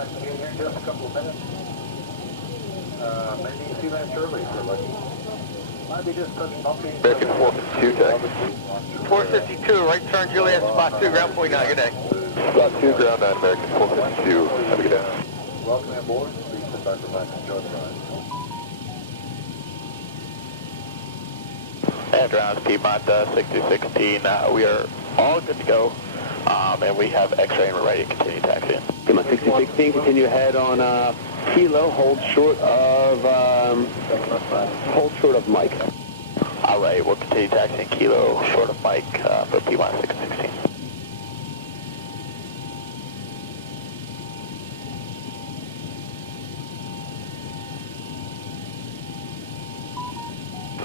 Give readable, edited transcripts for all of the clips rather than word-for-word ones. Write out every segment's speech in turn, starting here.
back again here in just a couple of minutes. Maybe a few minutes early if you're lucky. Might be just touch bumpy. American 452, taxi. 452, right turn Juliet, spot 2, ground point 9, good day. Spot 2, ground 9, American 452. Have a good day. Welcome aboard. Please sit back and enjoy the ride. And ground KMIA 6216. We are all good to go. And we have X-ray and we're ready to continue taxiing. KMIA 6016, continue ahead on Kilo, hold short of Mike. All right, we'll continue taxiing Kilo, short of Mike for KMIA 616.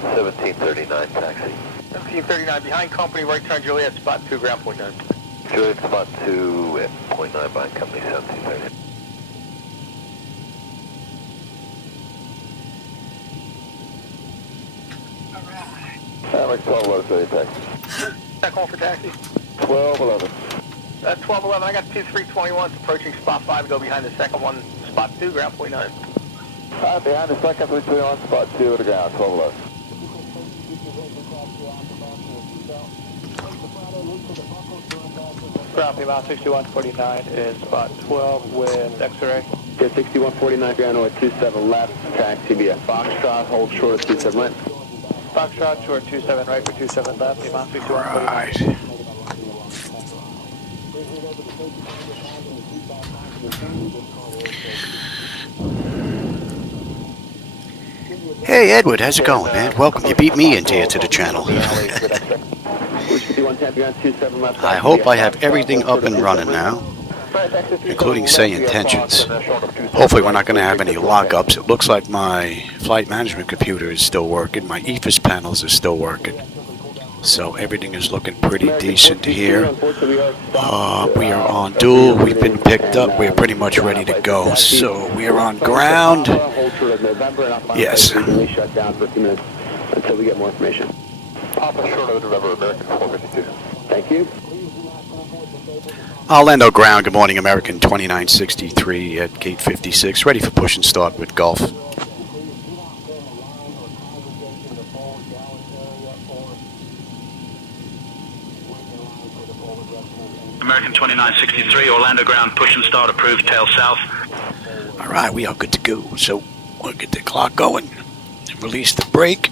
$1739 taxi. 1739, behind company, right turn Juliet, spot 2, ground point 9. Juliet, spot 2 at point 9 by company 1730. Like 1211, taxi. That call for taxi? 1211. 1211, I got 2321 approaching spot 5, go behind the second one, spot 2, ground point 9. Behind the second 321, spot 2 at the ground, 1211. Ground PMI 6149 is spot 12 with X-ray. Yeah, 6149, ground with 27 left, taxi via Foxtrot, hold short of 27 right. Foxtrot, short 27 right for 27 left, PMI 6149. Right. Hey Edward, how's it going, man? Welcome. You beat me into here to the channel. I hope I have everything up and running now, including SayIntentions. Hopefully we're not going to have any lockups. It looks like my flight management computer is still working. My EFIS panels are still working. So everything is looking pretty decent here. We are on dual. We've been picked up. We're pretty much ready to go. So we are on ground. Yes. Until we get more information. Papa short of November, American 452. Thank you. Orlando ground. Good morning, American 2963 at gate 56. Ready for push and start with Gulf. American 2963, Orlando ground, push and start approved, tail south. All right, we are good to go. So we'll get the clock going and release the brake.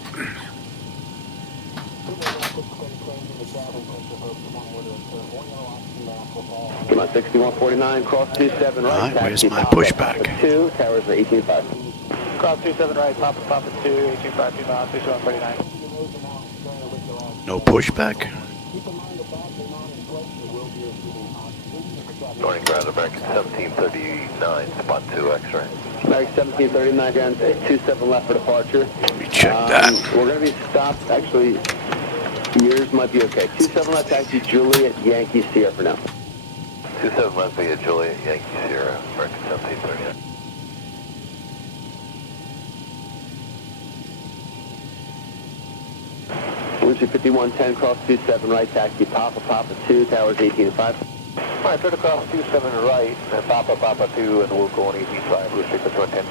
Come on, 6149, cross 27 right. All right, where's my pushback? 2, towers are 18.5. Cross 27 right, Papa 2, 18.5, PMI 6149. No pushback. Morning ground, American 1739, spot 2, X-ray. American 1739, ground 27 left for departure. Let me check that. We're going to be stopped, actually, yours might be okay. 27 left, taxi Juliet, Yankee, Sierra for now. 27 left via Juliet, Yankee Sierra, American 1739. Lucy 5110, cross 27 right, taxi Papa 2, towers 18.5. All right, turn across 27 right, and Papa 2, and we'll go on 18.5, Lucy 5110.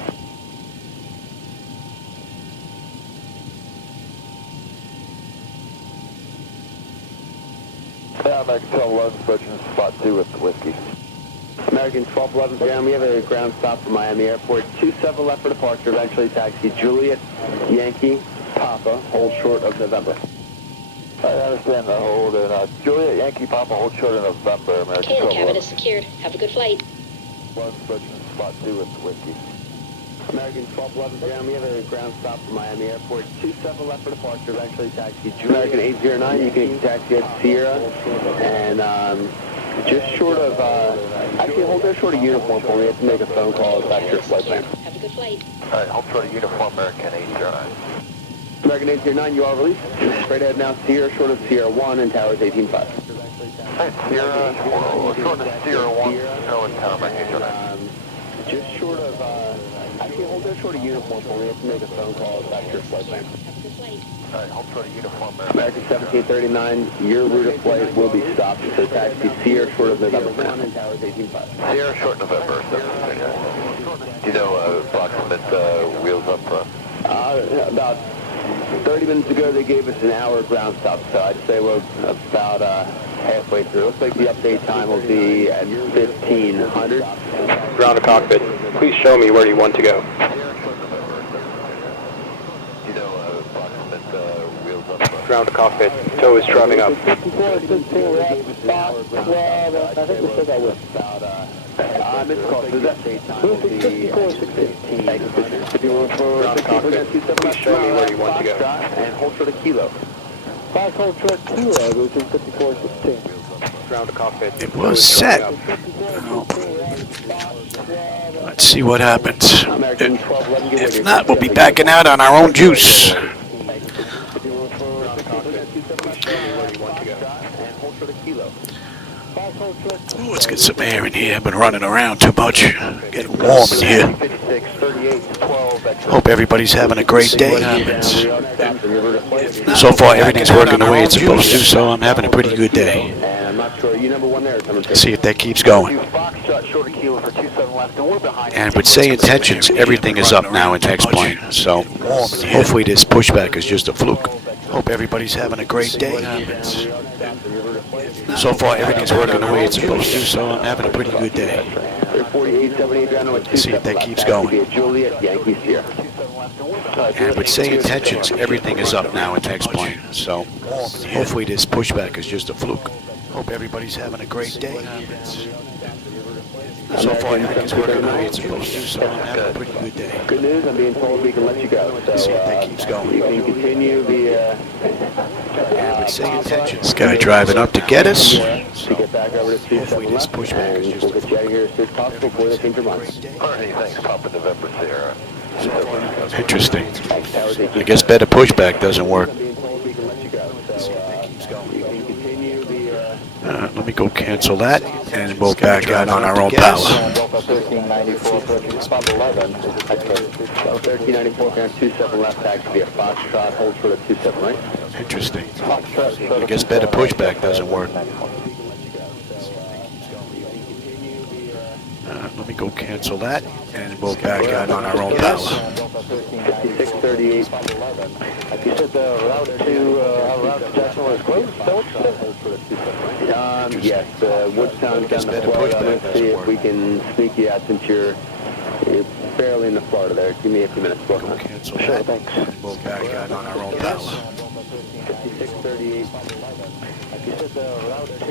Yeah, American 1211, approaching spot 2 with whiskey. American 1211 ground, we have a ground stop from Miami Airport. 27 left for departure, eventually taxi Juliet, Yankee, Papa, hold short of November. I understand the hold, and Juliet, Yankee, Papa, hold short of November, American 1211. Cabin is secured. Have a good flight. Approaching spot 2 with whiskey. American 1211 ground, we have a ground stop from Miami Airport. 27 left for departure, eventually taxi Juliet. American 809, you can taxi at Sierra, and just short of, actually hold there short of uniform for me. We have to make a phone call about your flight plan. Have a good flight. All right, hold short of uniform, American 809. American 809, you are released. Straight ahead now, Sierra, short of Sierra 1 and towers 18.5. All right, Sierra, short of Sierra 1, no, in town, American 809. Just short of, actually hold there short of uniform, but we have to make a phone call back to your flight plan. Alright, hold short of uniform there. American 1739, your route of flight will be stopped, so taxi Sierra short of November for now. Sierra short November, 1739. Do you know approximate wheels up front? About 30 minutes ago, they gave us an hour ground stop, so I'd say we're about halfway through. Looks like the update time will be at 1500. Ground to cockpit. Please show me where you want to go. Do you know approximate wheels up front? Ground to cockpit. Tow is driving up. 5416, we're at spot 12. I think we said that was about, missed call. So that 5416. Thank you. Ground to cockpit. Please show me where you want to go. And hold short of kilo. 5 hold short kilo, which is 5416. Ground to cockpit. It was set. Well, let's see what happens. If not, we'll be backing out on our own juice. Let's get some air in here. I've been running around too much. Getting warm in here. Hope everybody's having a great day. So far, everything's working the way it's supposed to, so I'm having a pretty good day. Let's see if that keeps going. And with SayIntentions, everything is up now in next plane. So hopefully this pushback is just a fluke. Hope everybody's having a great day. So far, everything's working the way it's supposed to, so I'm having a pretty good day. Let's see if that keeps going. And with SayIntentions, everything is up now in next plane. So hopefully this pushback is just a fluke. Hope everybody's having a great day. So far, everything's working the way it's supposed to, so I'm having a pretty good day. Good news, I'm being told we can let you go. Let's see if that keeps going. You can continue via... And with SayIntentions, guy driving up to get us. To get back over to 27 this left, pushback is and just we'll get you out of here as soon as possible before they change your minds. Alright, thanks, Papa November Sierra. Interesting. I guess better pushback doesn't work. Let me go cancel that, and we'll back out on our own power. 1394, approaching spot 11. 1394, down 27 left, taxi via Foxtrot, hold short of 27, right? Interesting. I guess better pushback doesn't work. Let me go cancel that, and we'll back out on our own power. 5638. You said the route to Jacksonville is closed? Yes, Woodstown's down the Florida. Let's see if we can sneak you out since you're barely in the Florida there. Give me a few minutes. We'll cancel that, and we'll back out on our own power. 5638. You said the route to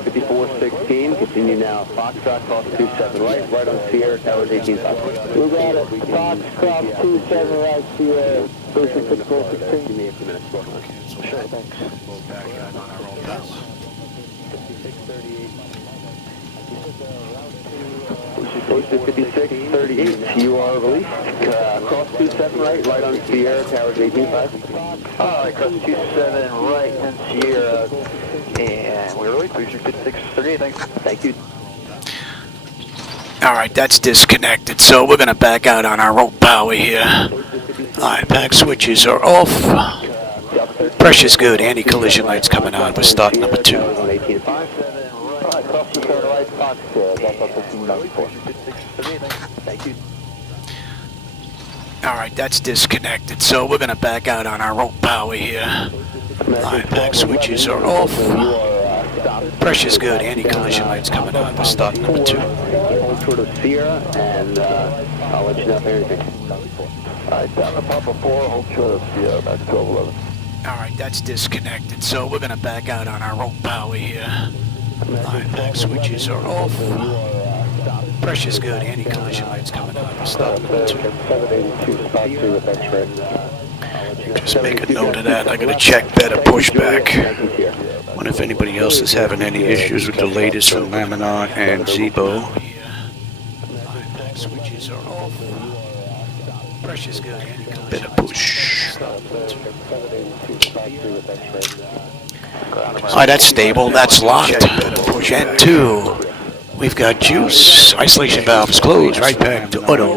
5416. Continue now. Foxtrot, cross 27 right on Sierra, Towers 18.5. We got it. Foxtrot 27 right, Sierra, 5416. Give me a few minutes. We'll cancel that, and we'll back out on our own power. 5638, you are released. Cross 27 right on Sierra, Towers 18.5. Alright, cross 27 right and Sierra. And we're released. 5638, thanks. Thank you. Alright, that's disconnected, so we're going to back out on our own power here. Alright, back switches are off. Pressure's good, anti-collision lights coming on. We're starting number 2. Alright, that's disconnected, so we're going to back out on our own power here. Alright, back switches are off. Pressure's good, anti-collision lights coming on. We're starting number 2. Hold short of Sierra, and I'll let you know if anything. Alright, down to Papa 4, hold short of Sierra, back 1211. Alright, that's disconnected, so we're going to back out on our own power here. Alright, back switches are off. Pressure's good, anti-collision lights coming on. We're starting number 2. 782, spot 2 with X-ray. Just make a note of that. I got to check better pushback. Wonder if anybody else is having any issues with the latest from Laminar and Zibo. Back switches are off. Pressure's good. Better push. Alright, that's stable. That's locked. Push N2. We've got juice. Isolation valves closed. Right back to auto.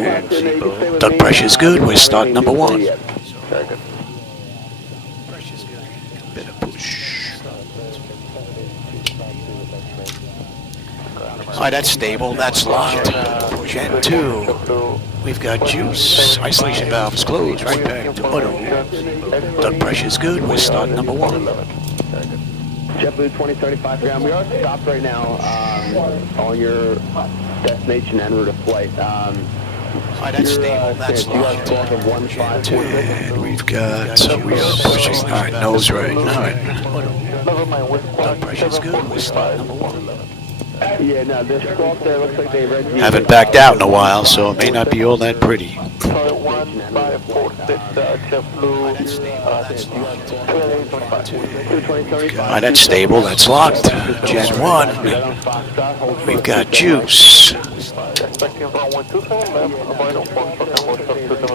Duct pressure's good. We're start number 1. Very good. Pressure's good. Bit of push. Alright, that's stable. That's locked. Gen 2. We've got juice. Isolation valves closed. Right back to auto. Duct pressure's good. We're start number 1. JetBlue 2035 ground. We are stopped right now on your destination en route of flight. That's stable. That's locked. And we've got, we are pushing. Alright, nose right. Alright. Duct pressure's good. We're start number 1. Yeah, no, this squawk there looks like they read you. Haven't backed out in a while, so it may not be all that pretty. That's stable. That's locked. Gen 1. We've got juice.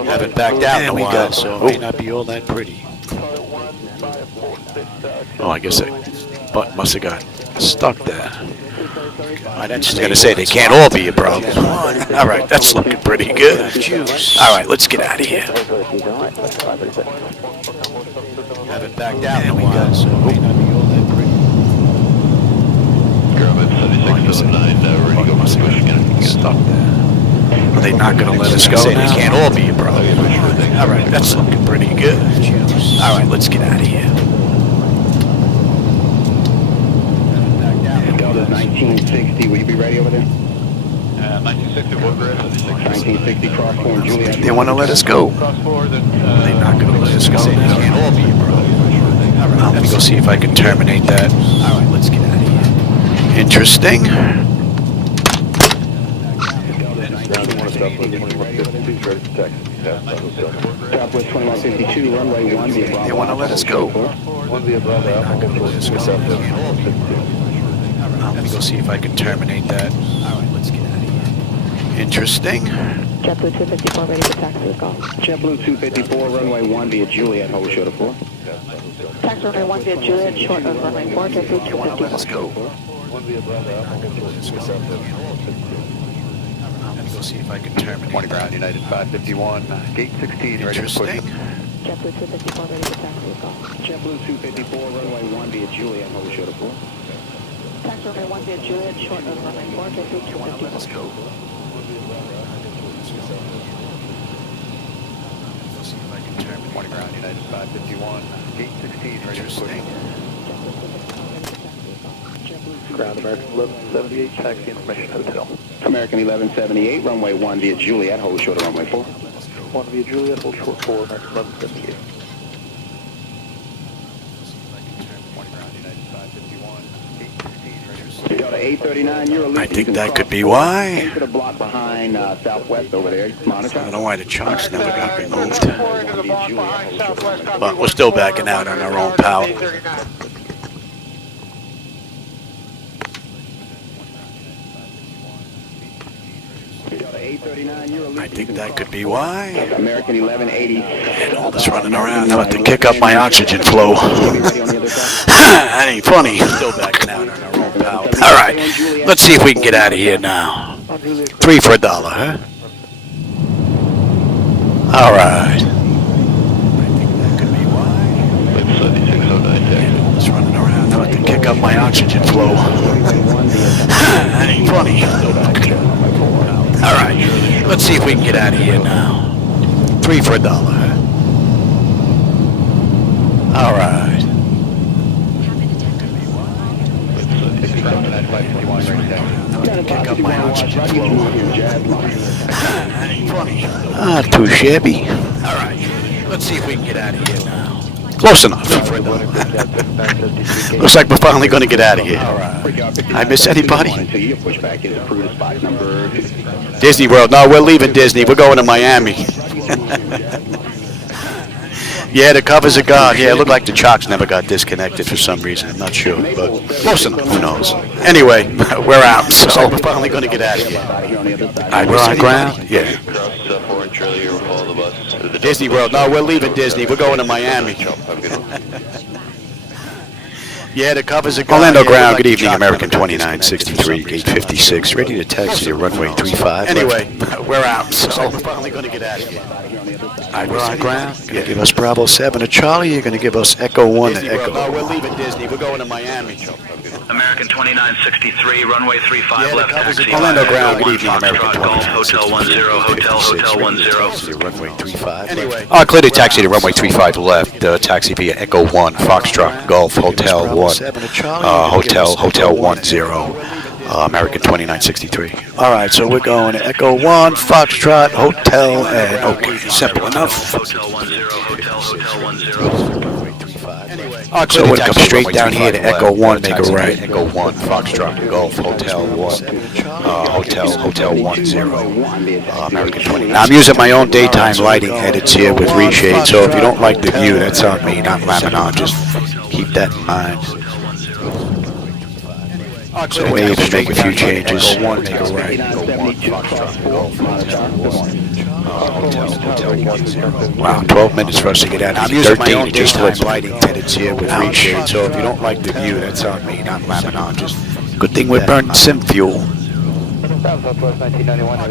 Haven't backed out in a while, so it may not be all that pretty. Oh, I guess that button must have got stuck there. I was going to say, they can't all be a problem. All right, that's looking pretty good. All right, let's get out of here. Haven't backed out in a while, so it may not be all that pretty. Ready to go push again. Stuck there. Are they not going to let us go now? They can't all be a problem. All right, that's looking pretty good. All right, let's get out of here. 1960, will you be ready over there? 1960, what grid? 1960, cross-form, Juliet. They want to let us go. They're not going to let us go. They can't all be a problem. All right, let me go see if I can terminate that. All right, let's get out of here. Interesting. Southwest 2152, runway 1. They want to let us go. They're not going to let us go. Let me go see if I can terminate that. All right, let's get out of here. Interesting. JetBlue 254 ready to taxi with golf. JetBlue 254, runway 1 via Juliet, hold short of 4. Taxi runway 1 via Juliet, short of runway 4, JetBlue 254. Let's go. Let me go see if I can terminate 20 ground, United 551, gate 16, ready to push. Interesting. JetBlue 254 ready to taxi with golf. JetBlue 254, runway 1 via Juliet, hold short of 4. Taxi runway 1 via Juliet, short of runway 4, JetBlue 254. Let's go. See if I can terminate 20 ground, United 551, gate 16, ready to push. Ground American 1178, taxi information hotel. American 1178, runway 1 via Juliet, hold short of runway 4. 1 via Juliet, hold short 4, American 1178. Delta 839, you're a I think that could be why. Into the block behind Southwest over there. Monitor. I don't know why the chocks never got removed. But we're still backing out on our own power. I think that could be why. American 1180. And all this running around, I'm about to kick up my oxygen flow. That ain't funny. Still backing out on our own power. All right, let's see if we can get out of here now. 3 for $1, huh? All right. I think that could be why. It's 7609, And all this running around, I'm about to kick up my oxygen flow. That ain't funny. All right, let's see if we can get out of here now. 3 for $1. All right. Kick up my oxygen flow. That ain't funny. Too shabby. All right, let's see if we can get out of here now. Close enough. Looks like we're finally going to get out of here. I miss anybody? Disney World. No, we're leaving Disney. We're going to Miami. Yeah, the covers are gone. Yeah, it looked like the chocks never got disconnected for some reason. I'm not sure, but close enough. Who knows? Anyway, we're out. So we're finally going to get out of here. All right, we're on ground? Yeah. Disney World. No, we're leaving Disney. We're going to Miami. Yeah, the covers are gone. Orlando ground, good evening, American 2963, gate 56, ready to taxi to runway 35. Anyway, we're out, so we're finally going to get out of here. All right, we're on ground. You're going to give us Bravo 7 to Charlie, you're going to give us Echo 1 to Echo. No, we're leaving Disney, we're going to Miami. American 2963, runway 35 left taxi. Orlando ground, good evening, American 2963. Hotel 10, runway 35. Anyway. Clear to taxi to runway 35 left, taxi via Echo 1, Foxtrot, Golf, Hotel 1, Hotel 10, American 2963. All right, so we're going to Echo 1, Foxtrot, Hotel, and okay, simple enough. Hotel 10. So we'll come straight down here to Echo 1, make a right. Echo 1, Foxtrot, Golf, Hotel 1, Hotel 10, American 29. Now I'm using my own daytime lighting edits here with reshade, so if you don't like the view, that's on me, not Laminar. Just keep that in mind. So wave and make a few changes. Make a right. Wow, 12 minutes for us to get out. I'm using my own just like lighting edits here with reshade, so if you don't like the view, that's on me, not Laminar. Just good thing we're burning sim fuel.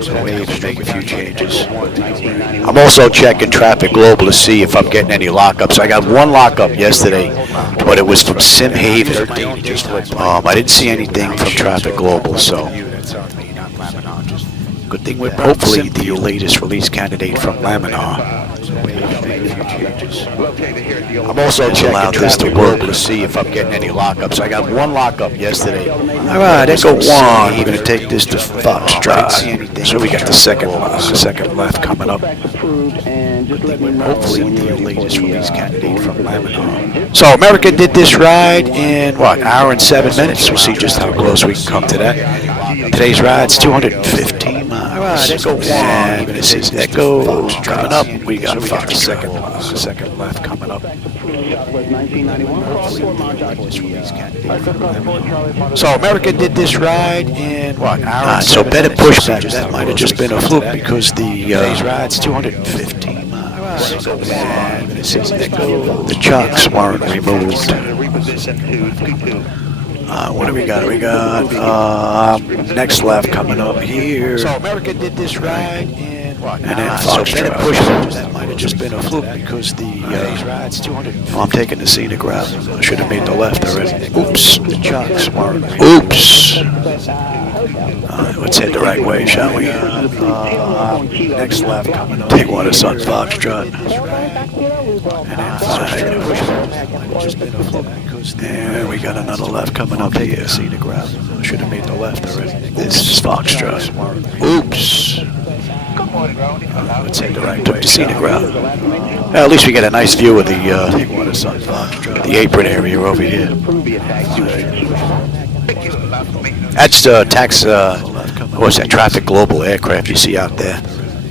So wave and make a few changes. I'm also checking Traffic Global to see if I'm getting any lockups. I got one lockup yesterday, but it was from Sim Haven. I didn't see anything from Traffic Global, so good thing we're hopefully the latest release candidate from Laminar. I'm also checking Traffic Global to see if I'm getting any lockups. I got one lockup yesterday. All right, Echo 1. I'm going to take this to Foxtrot. So we got the second left coming up. Hopefully the latest release candidate from Laminar. So America did this ride in, what, an hour and 7 minutes? We'll see just how close we can come to that. Today's ride's 215 miles. All right, Echo 1. And this is Echo coming up. We got Fox second left coming up. So America did this ride in, what, an hour? So better pushback. That might have just been a fluke because today's ride's 215 miles. And this is Echo. The chocks weren't removed. What do we got? We got next left coming up here. So America did this ride in, what, and then Foxtrot. That might have just been a fluke because today's ride's 200. I'm taking the scenic route. I should have made the left already. Oops, the chocks weren't. Oops. Let's head the right way, shall we? Next left coming up. Take one us on Foxtrot. And then we got another left coming up here. Scenic route. I should have made the left already. This is Foxtrot. Oops. Let's head the right way. Took the scenic route. At least we get a nice view of the apron area over here. That's the what's that, Traffic Global aircraft you see out there.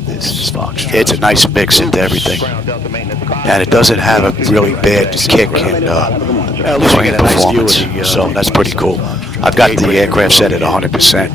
It's a nice mix into everything. And it doesn't have a really bad kick in plane performance, so that's pretty cool. I've got the aircraft set at 100%.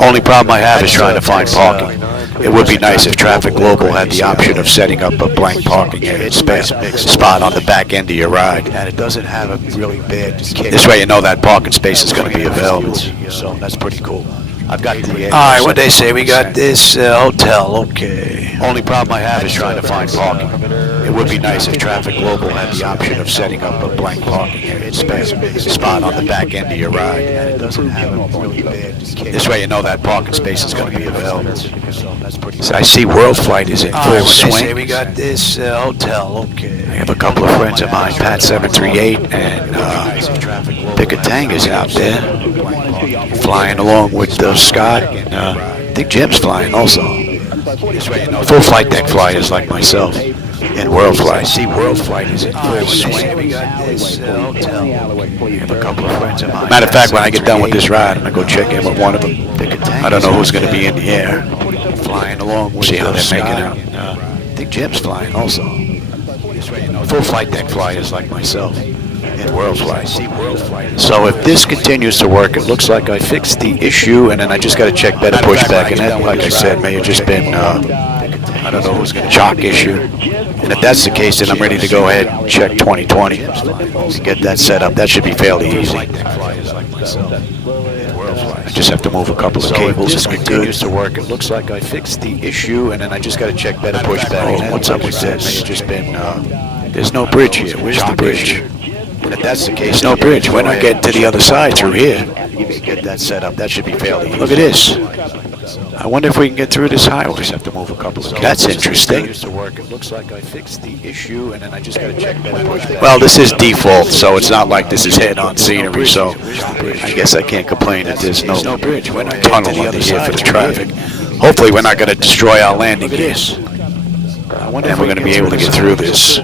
Only problem I have is trying to find parking. It would be nice if Traffic Global had the option of setting up a blank parking area spot on the back end of your ride. And it doesn't have a really bad kick. This way you know that parking space is going to be available. So that's pretty cool. I've got the alright, what they say? We got this hotel, okay. Only problem I have is trying to find parking. It would be nice if Traffic Global had the option of setting up a blank parking area spot on the back end of your ride. And it doesn't have a really bad kick. This way you know that parking space is going to be available. So I see World Flight is in full swing. We got this hotel, okay. I have a couple of friends of mine, Pat 738 and Pickatang is out there, flying along with Scott, and I think Jim's flying also. Full flight deck flyers like myself in World Flight. I see World Flight is in full swing. We got this hotel. We have a couple of friends of mine. Matter of fact, when I get done with this ride, I'm going to go check in with one of them. I don't know who's going to be in the air. Flying along with see how they're making out. I think Jim's flying also. Full flight deck flyers like myself in World Flight. So if this continues to work, it looks like I fixed the issue, and then I just got to check better pushback, and that, like I said, may have just been I don't know who's going to chalk issue. And if that's the case, then I'm ready to go ahead and check 2020. To get that set up, that should be fairly easy. I just have to move a couple of cables. This continues to work. It looks like I fixed the issue, and then I just got to check better pushback. Oh, what's up with this? It's just been, there's no bridge here. Where's the bridge? And if that's the case, no bridge. We're not getting to the other side through here. Get that set up. That should be fairly easy. Look at this. I wonder if we can get through this highway. Just have to move a couple of. That's interesting. It looks like I fixed the issue, and then I just got to check better pushback. Well, this is default, so it's not like this is head-on scenery. So I guess I can't complain that there's no bridge. We're not tunnel under here for the traffic. Hopefully, we're not going to destroy our landing gears. I wonder if we're going to be able to get through this.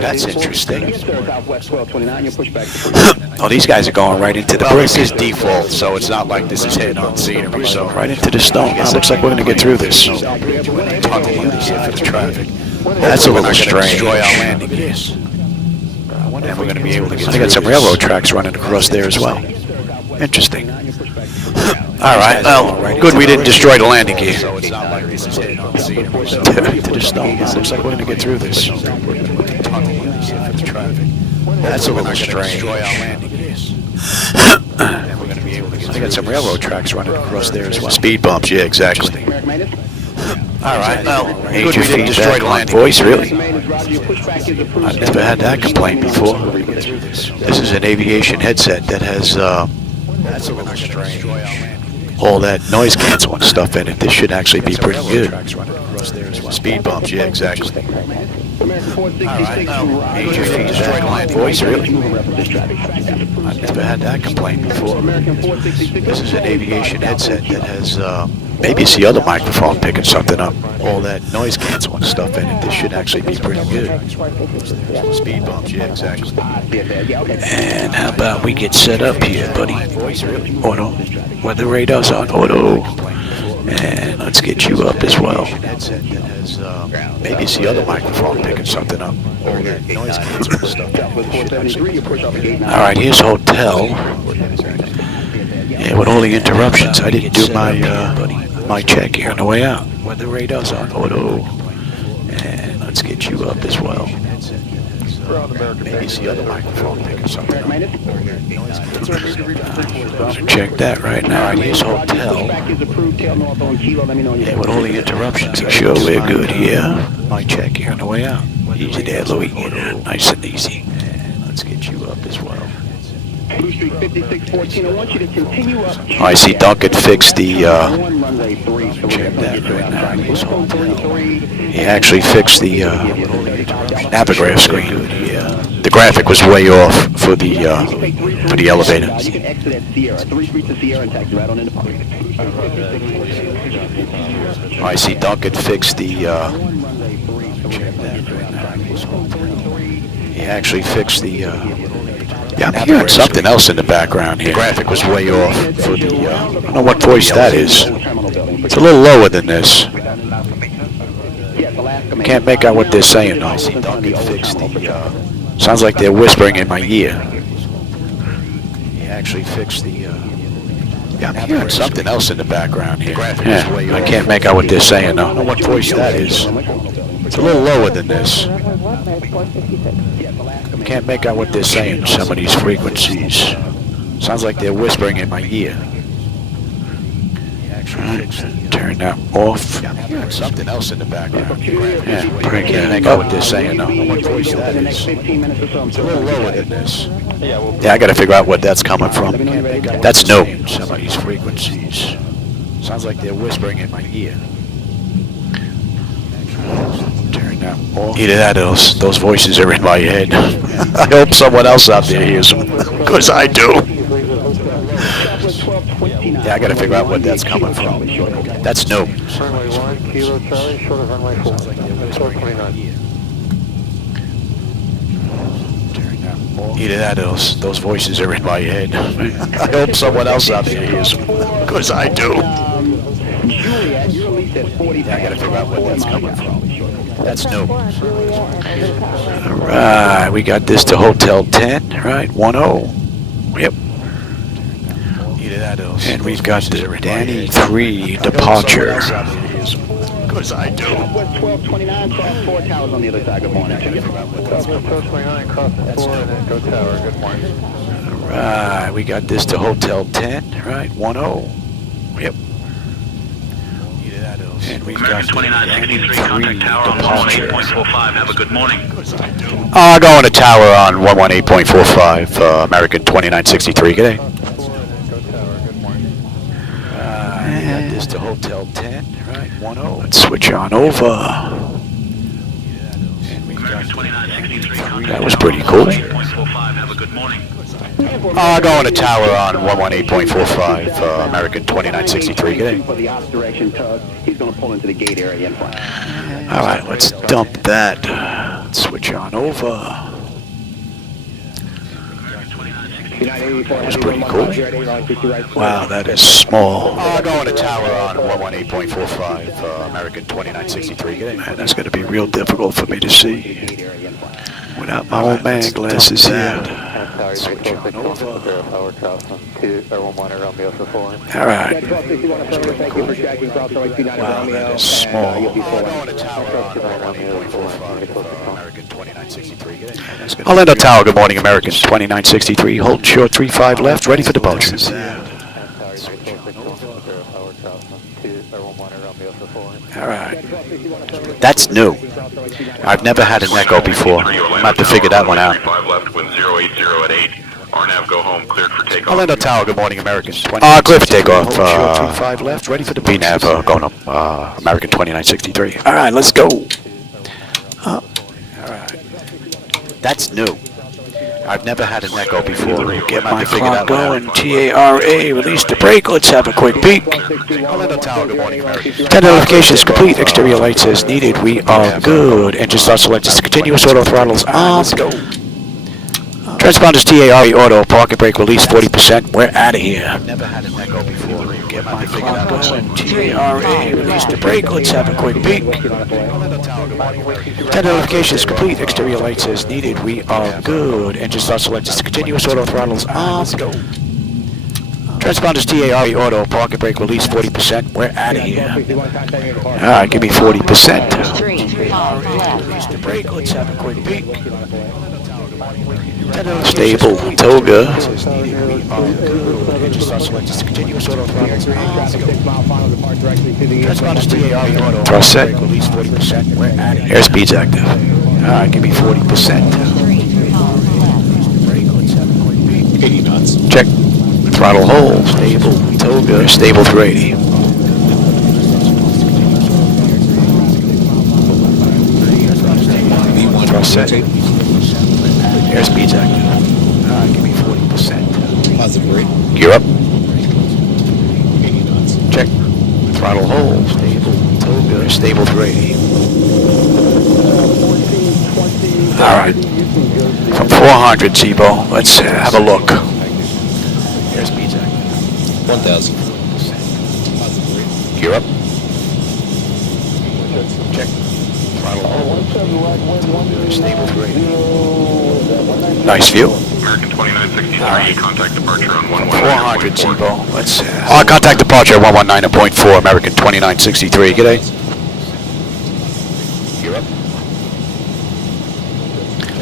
That's interesting. Oh, these guys are going right into the brick. This is default, so it's not like this is head-on scenery. So right into the stone. It looks like we're going to get through this. Tunnel under here for the traffic. That's a little strange. Destroy our landing gears. And we're going to be able to get through. They got some railroad tracks running across there as well. Interesting. All right, well, good we didn't destroy the landing gear. So it's not like this is heading on to the stone. It looks like we're going to get through this. That's a little strange. They got some railroad tracks running across there as well. Speed bumps, yeah, exactly. All right, well, good we didn't destroy the landing voice, really. I've never had that complaint before. This is an aviation headset that has that's a little strange. All that noise canceling stuff in it. This should actually be pretty good. Speed bumps, yeah, exactly. Major feet destroyed land voice, really. I've never had that complaint before. This is an aviation headset that has, maybe it's the other microphone picking something up. All that noise canceling stuff in it. This should actually be pretty good. Speed bumps, yeah, exactly. And how about we get set up here, buddy? Auto. Weather radar's on auto. And let's get you up as well. Maybe it's the other microphone picking something up. All that noise canceling stuff. All right, here's hotel. Yeah, with all the interruptions, I didn't do my check here on the way out. Weather radar's on auto. And let's get you up as well. Maybe it's the other microphone picking something up. Check that right now. Here's hotel. Yeah, with all the interruptions, I'm sure we're good here. My check here on the way out. Easy there, Louis. Nice and easy. And let's get you up as well. Blue Street 5614, I want you to continue up. Oh, I see Duncan fixed the, check that right now. Here's hotel. He actually fixed the navigraph screen. The graphic was way off for the elevator. You can exit at Sierra, 3 Street to Sierra and taxi right on into Park. Oh, I see Duncan fixed the, check that right now. He actually fixed the, yeah, I'm hearing something else in the background here. The graphic was way off for the, I don't know what voice that is. It's a little lower than this. Can't make out what they're saying though. Sounds like they're whispering in my ear. He actually fixed the, yeah, I'm hearing something else in the background here. Yeah, I can't make out what they're saying though. I don't know what voice that is. It's a little lower than this. Can't make out what they're saying, some of these frequencies. Sounds like they're whispering in my ear. Turn that off. I'm hearing something else in the background. Yeah, I can't make out what they're saying though. What voice that is. It's a little lower than this. Yeah, I gotta figure out what that's coming from. That's new. Some of these frequencies. Sounds like they're whispering in my ear. Turn that off. Either that or those voices are in my head. I hope someone else out there hears them, because I do. Yeah, I gotta figure out what that's coming from. That's new. Runway 1, Kilo Charlie, short of runway 4, 1229. Either that or those voices are in my head. I hope someone else out there hears them, because I do. Juliet, you're at least at 40. Yeah, I gotta figure out what that's coming from. That's new. Alright, we got this to Hotel 10, right? 10. Yep. And we've got the Danny 3 departure. 'Cause I do. West 1229, cross 4 towers on the other side. Good morning. Southwest 1229, cross the 4 and then go tower. Good morning. Right, we got this to Hotel 10, right? 10. Yep. And we've American 2963, contact tower on 118.45. Have a good morning. Going to tower on 118.45, American 2963. Good day. Go tower. Good morning. And this to Hotel 10, right? 10. Let's switch on over. And we've got American 2963, contact that was tower pretty on cool. 118.45. Have a good morning. Going to tower on 118.45, American 2963. Good day. For the opposite direction tug, he's going to pull into the gate area in front. All right, let's dump that. Let's switch on over. That was pretty cool. Wow, that is small. Going to tower on 118.45, American 2963. Good day. Man, that's going to be real difficult for me to see without my old man glasses here. Switch on over. Power cross on 2 or 11 Romeo for 4. All right. Wow, that is small. Going to tower on 118.45, American 2963. Good day. Orlando Tower, good morning, American 2963. Hold short 35 left, ready for departure. All right. That's new. I've never had an echo before. I'm going to have to figure that one out. 35 left, wind 080 at 8. RNAV, go home, cleared for takeoff. Orlando Tower, good morning, American 2963. Clear for takeoff. 35 left, ready for the VNAV, going up, American 2963. All right, let's go. All right. That's new. I've never had an echo before. Get my clock going. TARA, release the brake. Let's have a quick peek. Orlando Tower, good morning, American. 10 notifications complete. Exterior lights as needed. We are good. Engine start selected. Continuous auto throttles on. Let's go. Transponders TARE auto. Parking brake release 40%. We're out of here. I've never had an echo before. Get my clock going. TARA, release the brake. Let's have a quick peek. 10 notifications complete. Exterior lights as needed. We are good. Engine start selected. Continuous auto throttles on. Let's go. Transponders TARE auto. Parking brake release 40%. We're out of here. All right, give me 40%. Release the brake. Let's have a quick peek. Stable Toga. Thrust set. Airspeed's active. Alright, give me 40%. 80 knots. Check. Throttle hold. Stable Toga. Stable 380. Thrust set. Airspeed's active. Give me 40%. Positive rate. Gear up. 80 knots. Check. Throttle hold. Stable. Toga. Stable 380. All right. From 400, Zibo. Let's have a look. Airspeed's active. 1,000. Positive rate. Gear up. Check. Throttle hold. Stable 380. Nice view. American 2963, contact departure on 400, Zibo. Let's contact departure 119.4, American 2963. G'day. You're up.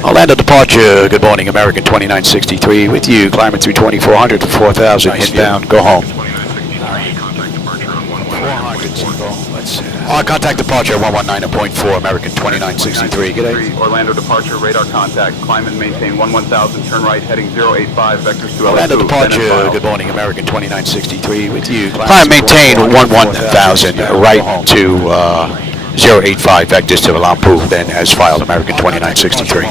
Orlando departure. Good morning, American 2963. With you, climbing through 2400 to 4000 inbound. Go home. 2963, contact departure on 400, Zibo. Let's contact departure 119.4, American 2963. G'day. Orlando departure, radar contact. Climb and maintain 11,000. Turn right, heading 085. Vectors to Orlando LA2. departure. Good morning, American 2963. With you. Climb, maintain 11,000. Right to 085. Vectors to Lampu. Then, as filed, American 2963.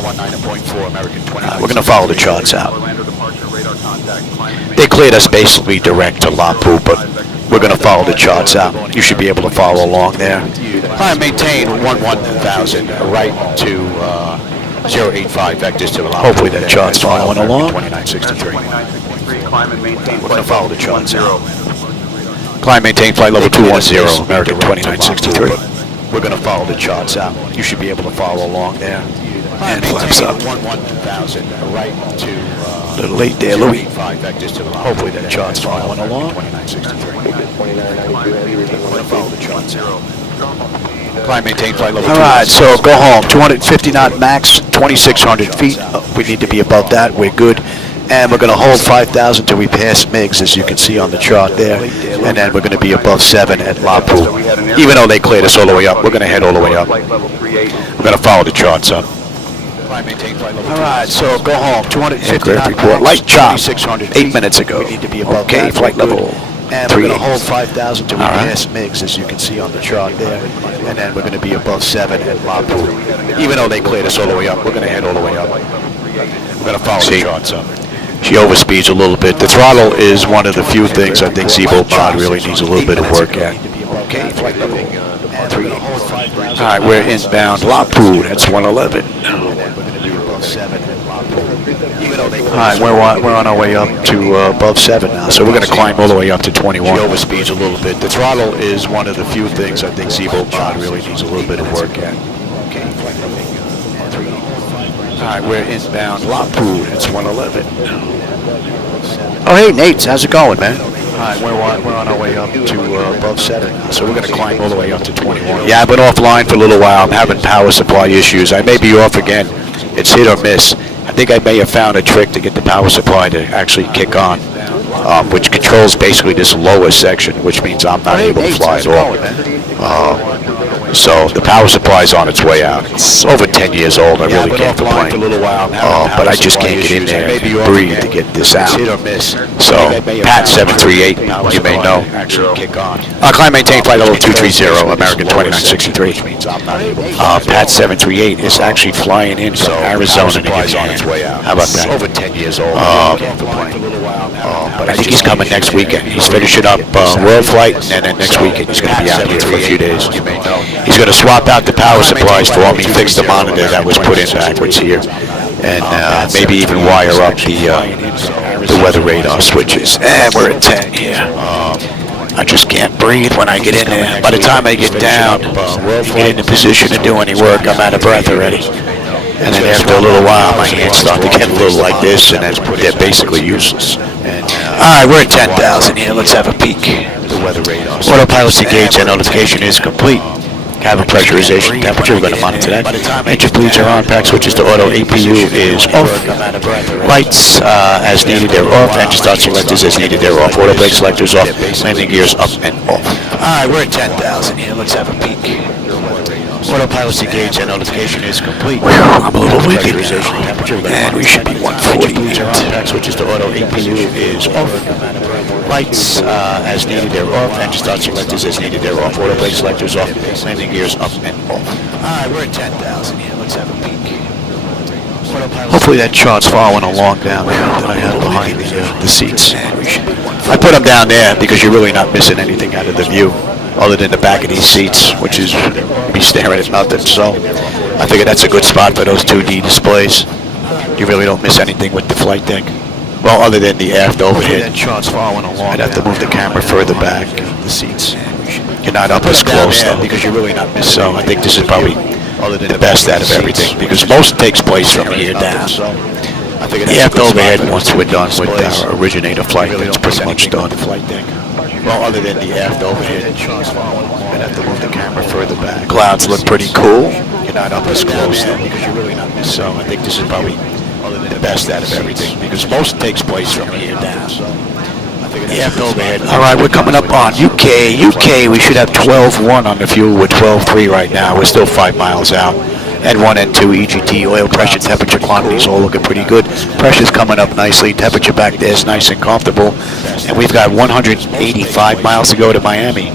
We're going to follow the charts out. They cleared us basically direct to Lampu, but we're going to follow the charts out. You should be able to follow along there. I maintain 11,000 right to 085 vectors to Lampu. Hopefully that chart's following along. 2963. We're going to follow the charts out. Climb, maintain flight level 210, American 2963. We're going to follow the charts out. You should be able to follow along there. And flaps up. 11,000 right to a little late there, Louis. Hopefully that chart's following along. 2963. We're going to follow the charts out. Climb, maintain flight level. All right, so go home. 250 knot max, 2,600 feet. We need to be above that. We're good. And we're going to hold 5,000 till we pass MiGs, as you can see on the chart there. And then we're going to be above 7 at Lapu. Even though they cleared us all the way up, we're going to head all the way up. We're going to follow the charts up. All right, so go home. 250 knot report. Light chop. 8 minutes ago. Okay, flight level. And we're going to hold 5,000 till we pass MiGs, as you can see on the chart there. And then we're going to be above 7 at Lapu. Even though they cleared us all the way up, we're going to head all the way up. We're going to follow the charts up. She overspeeds a little bit. The throttle is one of the few things I think ZiboMod really needs a little bit of work at. Okay, flight level. All right, we're inbound Lapu. That's 111. All right, we're on our way up to above 7 now, so we're going to climb all the way up to 21. She overspeeds a little bit. The throttle is one of the few things I think ZiboMod really needs a little bit of work at. Okay, flight level. All right, we're inbound Lapu. That's 111. Oh, hey, Nate, how's it going, man? All right, we're on our way up to above 7, so we're going to climb all the way up to 21. Yeah, I've been offline for a little while. I'm having power supply issues. I may be off again. It's hit or miss. I think I may have found a trick to get the power supply to actually kick on, which controls basically this lower section, which means I'm not able to fly at all. So the power supply is on its way out. It's over 10 years old. I really can't complain. But I just can't get in there and breathe to get this out. So Pat 738, you may know. Climb, maintain flight level 230, American 2963. Pat 738 is actually flying in from Arizona. How about that? Over 10 years old. But I think he's coming next weekend. He's finishing up World Flight, and then next weekend he's going to be out here for a few days. He's going to swap out the power supplies for me, fix the monitor that was put in backwards here, and maybe even wire up the weather radar switches. And we're at 10 here. I just can't breathe when I get in there. By the time I get down, get in the position to do any work, I'm out of breath already. And then after a little while, my hands start to get a little like this, and then they're basically useless. All right, we're at 10,000 here. Let's have a peek. Autopilot gauge and notification is complete. Cabin pressurization, temperature, we're going to monitor that. Engine bleeds are on, pack switches to auto, APU is off. Lights as needed, they're off. Engine start selectors as needed, they're off. Auto brake selectors off. Landing gears up and off. All right, we're at 10,000 here. Let's have a peek. Autopilot gauge and notification is complete. I'm a little wicked and we should be 140. Pack switches to auto, APU is off. Lights as needed, they're off. Engine start selectors as needed, they're off. Auto brake selectors off. Landing gears up and off. Alright, we're at 10,000 here. Let's have a peek. Hopefully that chart's following along down there that I have behind the seats. I put them down there because you're really not missing anything out of the view other than the back of these seats, which is be staring at nothing. So I figure that's a good spot for those 2D displays. You really don't miss anything with the flight deck. Well, other than the aft overhead. I'd have to move the camera further back. The seats. You're not up as close though, because you're really not missing. So I think this is probably the best out of everything, because most takes place from here down. The aft overhead, once we're done with our originator flight, it's pretty much done. Well, other than the aft overhead, I'd have to move the camera further back. Clouds look pretty cool. You're not up as close though, because you're really not missing. So I think this is probably the best out of everything, because most takes place from here down. The aft overhead. All right, we're coming up on UK. We should have 12.1 on the fuel. We're 12.3 right now. We're still 5 miles out. N1, N2, EGT, oil pressure, temperature, quantities all looking pretty good. Pressure's coming up nicely. Temperature back there is nice and comfortable. And we've got 185 miles to go to Miami.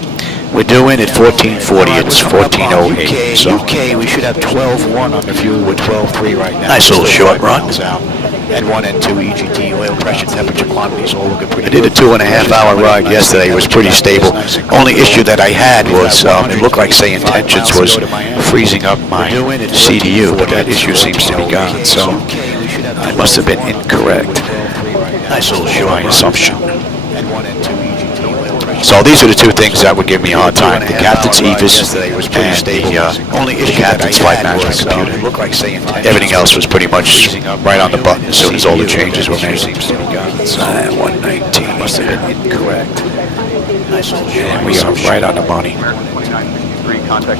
We're due in at 1440. It's 1408. So UK, we should have 12.1 on the fuel. We're 12.3 right now. Nice little short run. N1, N2, EGT, oil pressure, temperature, quantities all looking pretty good. I did a 2.5-hour ride yesterday. It was pretty stable. Only issue that I had was it looked like SayIntentions was freezing up my CDU, but that issue seems to be gone. So I must have been incorrect. Nice little short assumption. So these are the two things that would give me a hard time: the captain's EVIS and the captain's flight management computer. Everything else was pretty much right on the button as soon as all the changes were made. 119 must have been incorrect. And we are right on the money.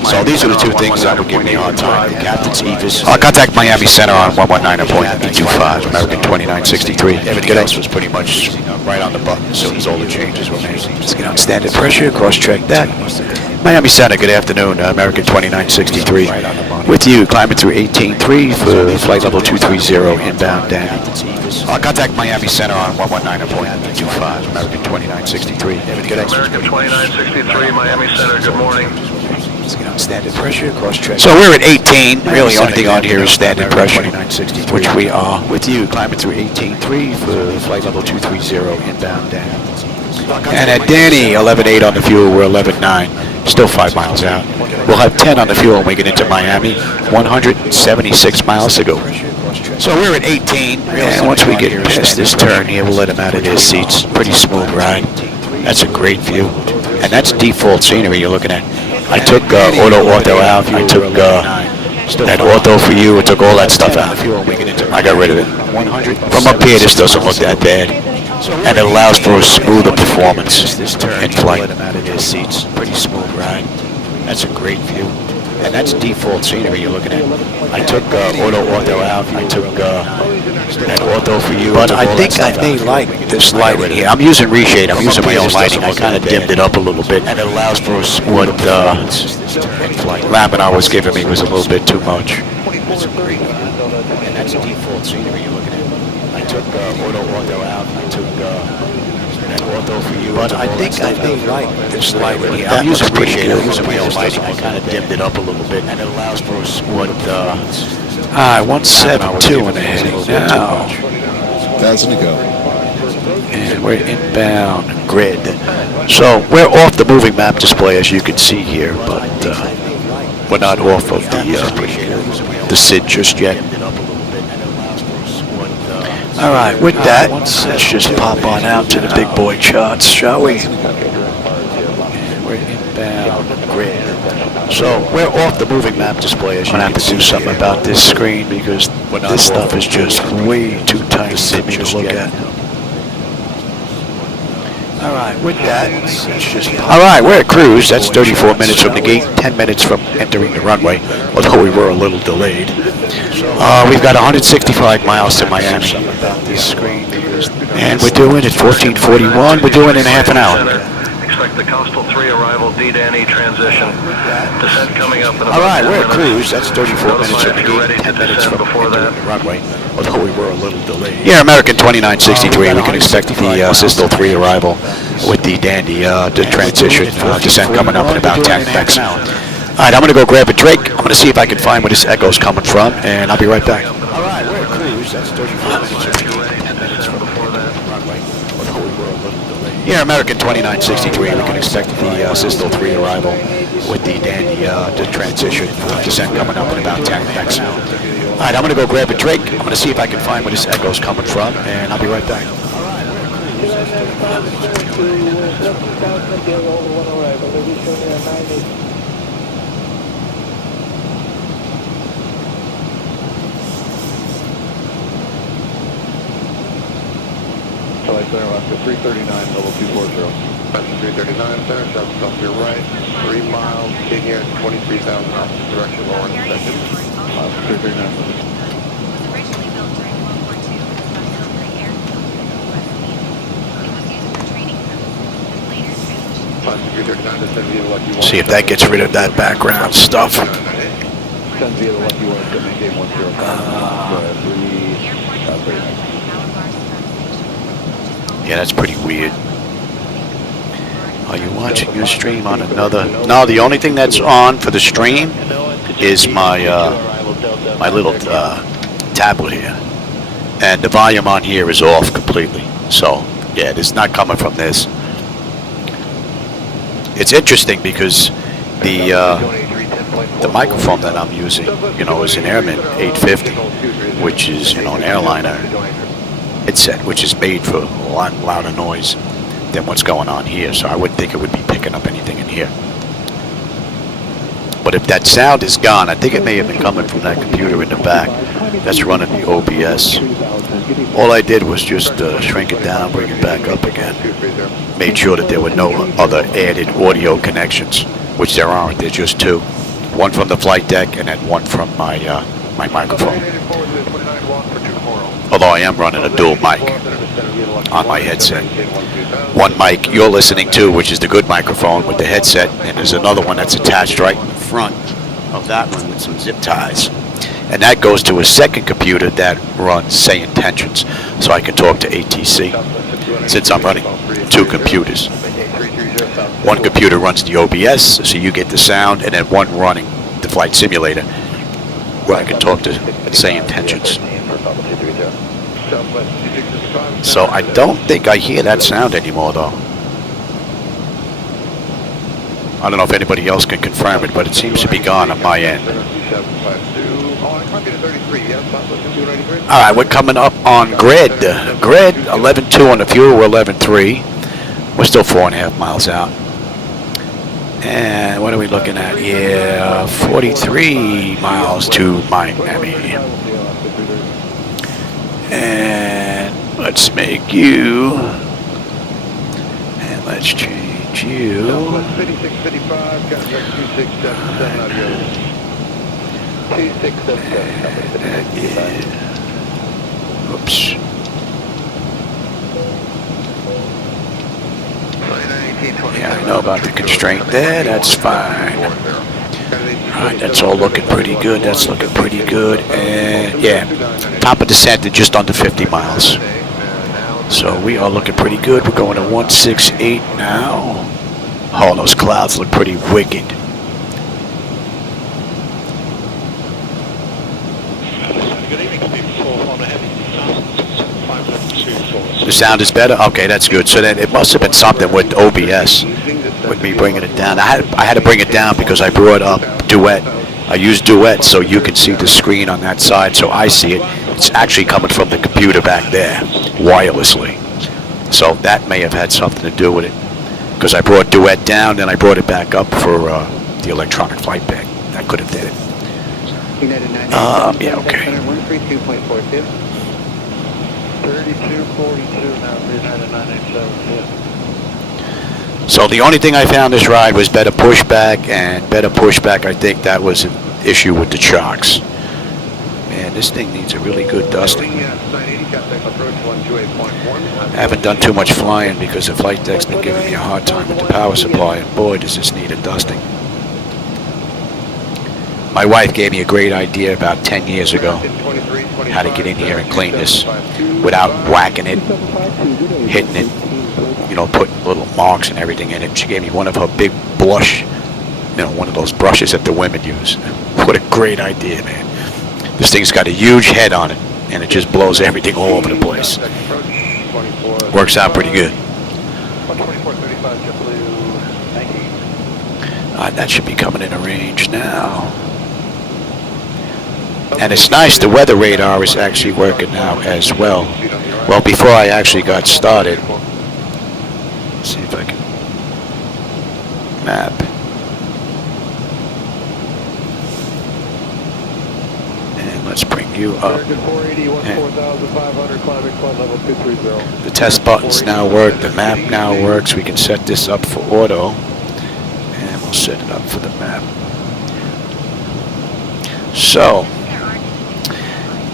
So these are the two things that would give me a hard time. Captain's Evis. Contact Miami Center on 119.25, American 2963. Everything else was pretty much right on the button as soon as all the changes were made. Just get on standard pressure, cross-check that. Miami Center, good afternoon, American 2963. With you, climbing through 18.3 for flight level 230 inbound down. Contact Miami Center on 119.25, American 2963. American 2963, Miami Center, good morning. Just get on standard pressure, cross-check. So we're at 18. Really, the only thing on here is standard pressure, which we are. With you, climbing through 18.3 for flight level 230 inbound down. And at Danny, 11.8 on the fuel, we're 11.9. Still 5 miles out. We'll have 10 on the fuel when we get into Miami. 176 miles to go. So we're at 18, and once we get past this turn here, we'll let them out of their seats. Pretty smooth ride. That's a great view. And that's default scenery you're looking at. I took auto ortho out. I took that ortho for you. I took all that stuff out. I got rid of it. From up here, this doesn't look that bad. And it allows for a smoother performance in flight. Pretty smooth ride. That's a great view. And that's default scenery you're looking at. I took auto ortho out. I took that ortho for you. But I think I may like this lighting here. I'm using reshade. I'm using my own lighting. I kind of dimmed it up a little bit. And it allows for what Laminar was giving me was a little bit too much. That's a great view. And that's default scenery you're looking at. I took auto ortho out. I took that ortho for you. But I think I may like this lighting here. I'm using reshade. I'm using my own lighting. I kind of dimmed it up a little bit. And it allows for what 172 in the heading now. Thousand to go. And we're inbound grid. So we're off the moving map display, as you can see here, but we're not off of the SID just yet. All right, with that, let's just pop on out to the big boy charts, shall we? And we're inbound grid. So we're off the moving map display. As you have to do something about this screen because this stuff is just way too tiny for me to look at. All right, with that, all right, we're at cruise. That's 34 minutes from the gate, 10 minutes from entering the runway, although we were a little delayed. We've got 165 miles to Miami. And we're doing it 14:41. We're doing it in a half an hour. Expect the Coastal 3 arrival, D-Danny transition. Descent coming up in about all right, we're at 10 cruise. That's 34 minutes from the gate, 10 minutes from entering the runway, although we were a little delayed. Yeah, American 2963. We can expect the Coastal 3 arrival with the Dandy the transition descent coming up in about 10 minutes. All right, I'm going to go grab a drink. I'm going to see if I can find where this echo's coming from, and I'll be right back. All right, we're at cruise. That's 34 minutes from the gate, 10 minutes from runway, although we were a little delayed. Yeah, American 2963. We can expect the Coastal 3 arrival with the Dandy the transition descent coming up in about 10 minutes. All right, I'm going to go grab a drink. I'm going to see if I can find where this echo's coming from, and I'll be right back. Flight Center, Alaska 339, level 240. Alaska 339, center, south off your right, 3 miles, stay here, 23,000 opposite direction, low on second. Alaska 339, Originally built during World War II as an auxiliary airfield in the Midwest Navy. It was used for training purposes and later transitioned. Alaska 339, descend via the Lucky 1. See if that gets rid of that background stuff. Send via the Lucky 1, maintain 105. Yeah, that's pretty weird. Are you watching your stream on another? No, the only thing that's on for the stream is my my little tablet here, and the volume on here is off completely. So yeah, it's not coming from this. It's interesting because the microphone that I'm using, you know, is an Airman 850, which is, you know, an airliner headset, which is made for a lot louder noise than what's going on here, so I wouldn't think it would be picking up anything in here. But if that sound is gone, I think it may have been coming from that computer in the back. that's running the OBS. All I did was just shrink it down, bring it back up again. Made sure that there were no other added audio connections, which there aren't. There's just two. One from the flight deck and then one from my my microphone. Although I am running a dual mic on my headset. One mic you're listening to, which is the good microphone with the headset, and there's another one that's attached right in the front of that one with some zip ties. And that goes to a second computer that runs SayIntentions, so I can talk to ATC, since I'm running two computers. One computer runs the OBS, so you get the sound, and then one running the flight simulator, where I can talk to SayIntentions. So I don't think I hear that sound anymore, though. I don't know if anybody else can confirm it, but it seems to be gone on my end. All right, we're coming up on grid. Grid, 11.2 on the fuel, we're 11.3. We're still 4.5 miles out. And what are we looking at here? 43 miles to Miami. And let's make you, and let's change you. Oops. Yeah, I know about the constraint there. That's fine. Alright, that's all looking pretty good. That's looking pretty good. And yeah, top of descent at just under 50 miles. So we are looking pretty good. We're going to 168 now. Oh, those clouds look pretty wicked. The sound is better? Okay, that's good. So then it must have been something with OBS, with me bringing it down. I had to bring it down because I brought up Duet. I used Duet so you can see the screen on that side, so I see it. It's actually coming from the computer back there, wirelessly. So that may have had something to do with it, because I brought Duet down, then I brought it back up for the electronic flight bag. That could have did it. Yeah, okay. 3242 now, United 987. So the only thing I found this ride was better pushback, and better pushback, I think that was an issue with the chocks. Man, this thing needs a really good dusting. I haven't done too much flying because the flight deck's been giving me a hard time with the power supply, and boy, does this need a dusting. My wife gave me a great idea about 10 years ago, how to get in here and clean this without whacking it, hitting it, you know, putting little marks and everything in it. She gave me one of her big blush, you know, one of those brushes that the women use. What a great idea, man. This thing's got a huge head on it, and it just blows everything all over the place. Works out pretty good. That should be coming into range now. And it's nice, the weather radar is actually working now as well. Well, before I actually got started, let's see if I can map. And let's bring you up. The test buttons now work, the map now works. We can set this up for auto, and we'll set it up for the map. So,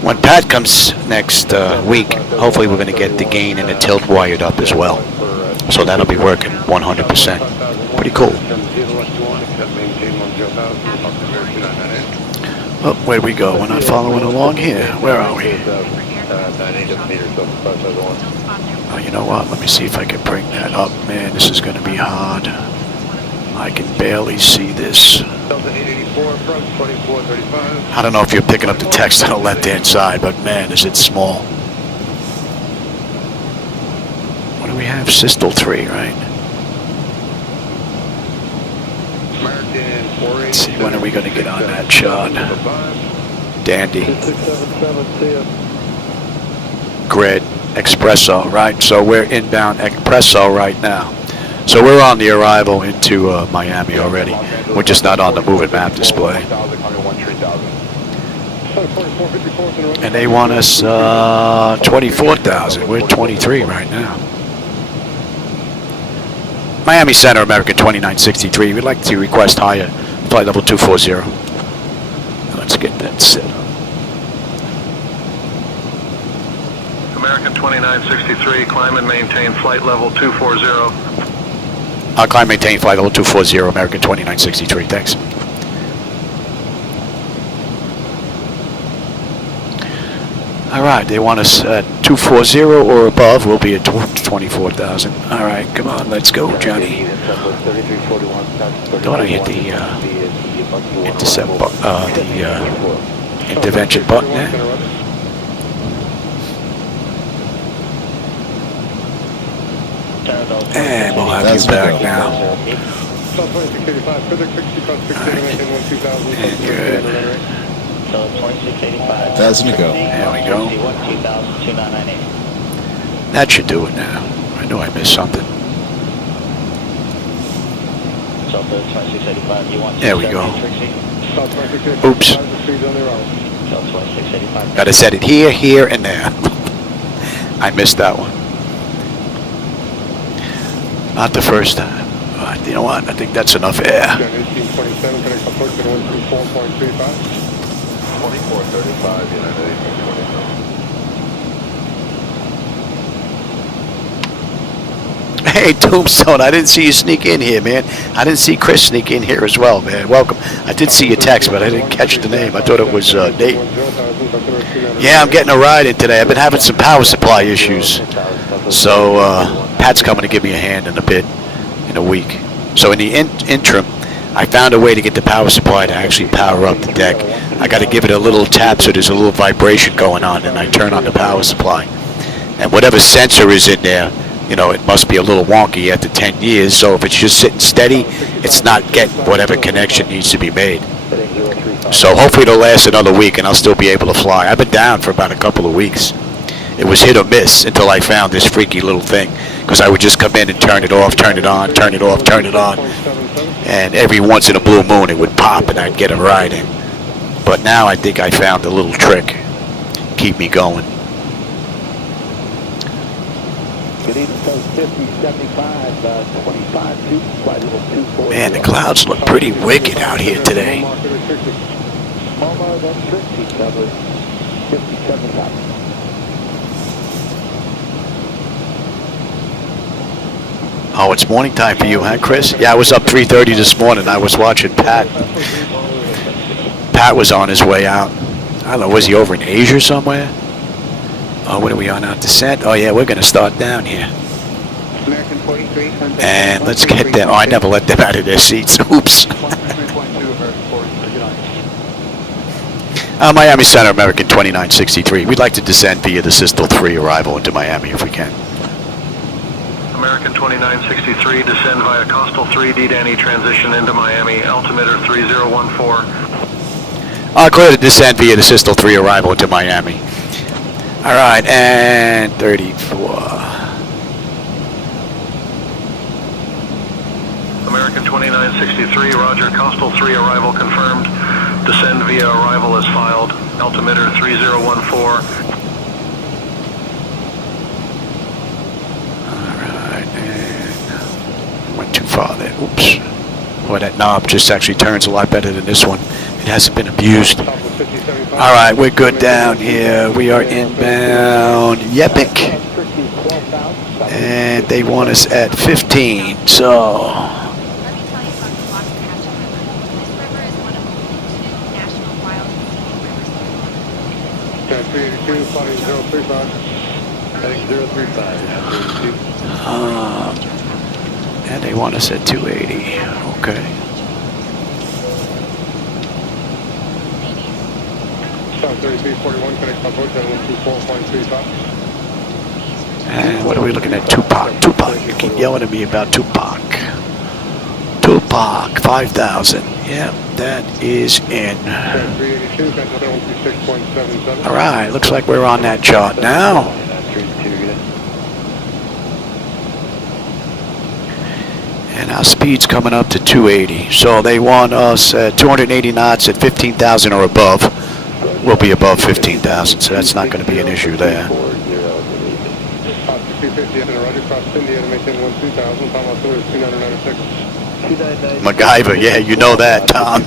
when Pat comes next week, hopefully we're going to get the gain and the tilt wired up as well. So that'll be working 100%. Pretty cool. Oh, where'd we go? We're not following along here. Where are we? Oh, you know what? Let me see if I can bring that up. Man, this is going to be hard. I can barely see this. I don't know if you're picking up the text on the left-hand side, but man, is it small. What do we have? Systole 3, right? Let's see, when are we going to get on that shot? Dandy. Grid, Espresso, right? So we're inbound Espresso right now. So we're on the arrival into Miami already. We're just not on the moving map display. And they want us 24,000. We're 23 right now. Miami Center, American 2963. We'd like to request higher flight level 240. Let's get that set up. American 2963, climb and maintain flight level 240. I'll climb maintain flight level 240, American 2963. Thanks. All right, they want us at 240 or above. We'll be at 24,000. All right, come on, let's go, Johnny. Thought I hit the intervention button there. And we'll have you back now. And good. Thousand to go. There we go. That should do it now. I knew I missed something. There we go. Oops. Gotta set it here, here, and there. I missed that one. Not the first time. But you know what? I think that's enough air. 2435, United 1827. Hey, Tombstone, I didn't see you sneak in here, man. I didn't see Chris sneak in here as well, man. Welcome. I did see your text, but I didn't catch the name. I thought it was Nate. Yeah, I'm getting a ride in today. I've been having some power supply issues. So, Pat's coming to give me a hand in a bit, in a week. So in the interim, I found a way to get the power supply to actually power up the deck. I got to give it a little tap so there's a little vibration going on, and I turn on the power supply. And whatever sensor is in there, you know, it must be a little wonky after 10 years, so if it's just sitting steady, it's not getting whatever connection needs to be made. So hopefully it'll last another week and I'll still be able to fly. I've been down for about a couple of weeks. It was hit or miss until I found this freaky little thing, because I would just come in and turn it off, turn it on, turn it off, turn it on, and every once in a blue moon it would pop and I'd get a ride in. But now I think I found a little trick. Keep me going. Man, the clouds look pretty wicked out here today. Oh, it's morning time for you, huh, Chris? Yeah, I was up 3:30 this morning. I was watching Pat. Pat was on his way out. I don't know, was he over in Asia somewhere? Oh, what are we on our descent? Oh, yeah, we're going to start down here. And let's get them. Oh, I never let them out of their seats. Oops. Miami Center, American 2963. We'd like to descend via the System 3 arrival into Miami if we can. American 2963, descend via Coastal 3, D-Danny, transition into Miami, altimeter 3014. Clear to descend via the System 3 arrival into Miami. All right, and 34. American 2963, roger, Coastal 3 arrival confirmed. Descend via arrival as filed, altimeter 3014. Went too far there. Oops. Boy, that knob just actually turns a lot better than this one. It hasn't been abused. All right, we're good down here. We are inbound Yepik. And they want us at 15. So... and they want us at 280. Okay. And what are we looking at? Tupac. Tupac. You keep yelling at me about Tupac. Tupac, 5,000. Yeah, that is in. All right, looks like we're on that chart now. And our speed's coming up to 280. So they want us at 280 knots at 15,000 or above. we'll be above 15,000, so that's not going to be an issue there. 250 in the Roger, cross India to maintain 12,000, Tom Oscillers 2996. MacGyver, yeah, you know that, Tom.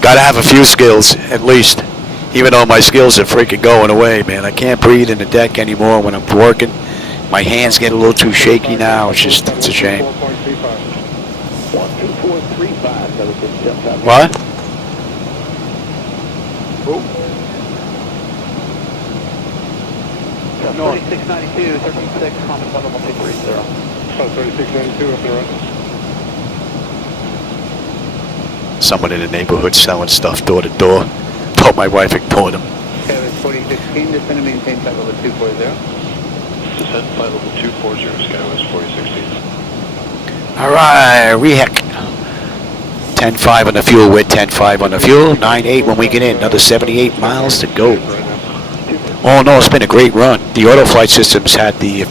Gotta have a few skills, at least. Even though my skills are freaking going away, man. I can't breathe in the deck anymore when I'm working. My hands get a little too shaky now. It's just, it's a shame. 12435. What? No. 3692, 136, Common 11230. 3692 up in the Roger. Someone in the neighborhood selling stuff door to door. Told my wife ignored him. Kevin 4016, descend and maintain flight level 240. Descent flight level 240, Skywest 4016. Alright, reheck. 10.5 on the fuel with 10.5 on the fuel. 9.8 when we get in. Another 78 miles to go. Oh no, it's been a great run. The auto flight systems had the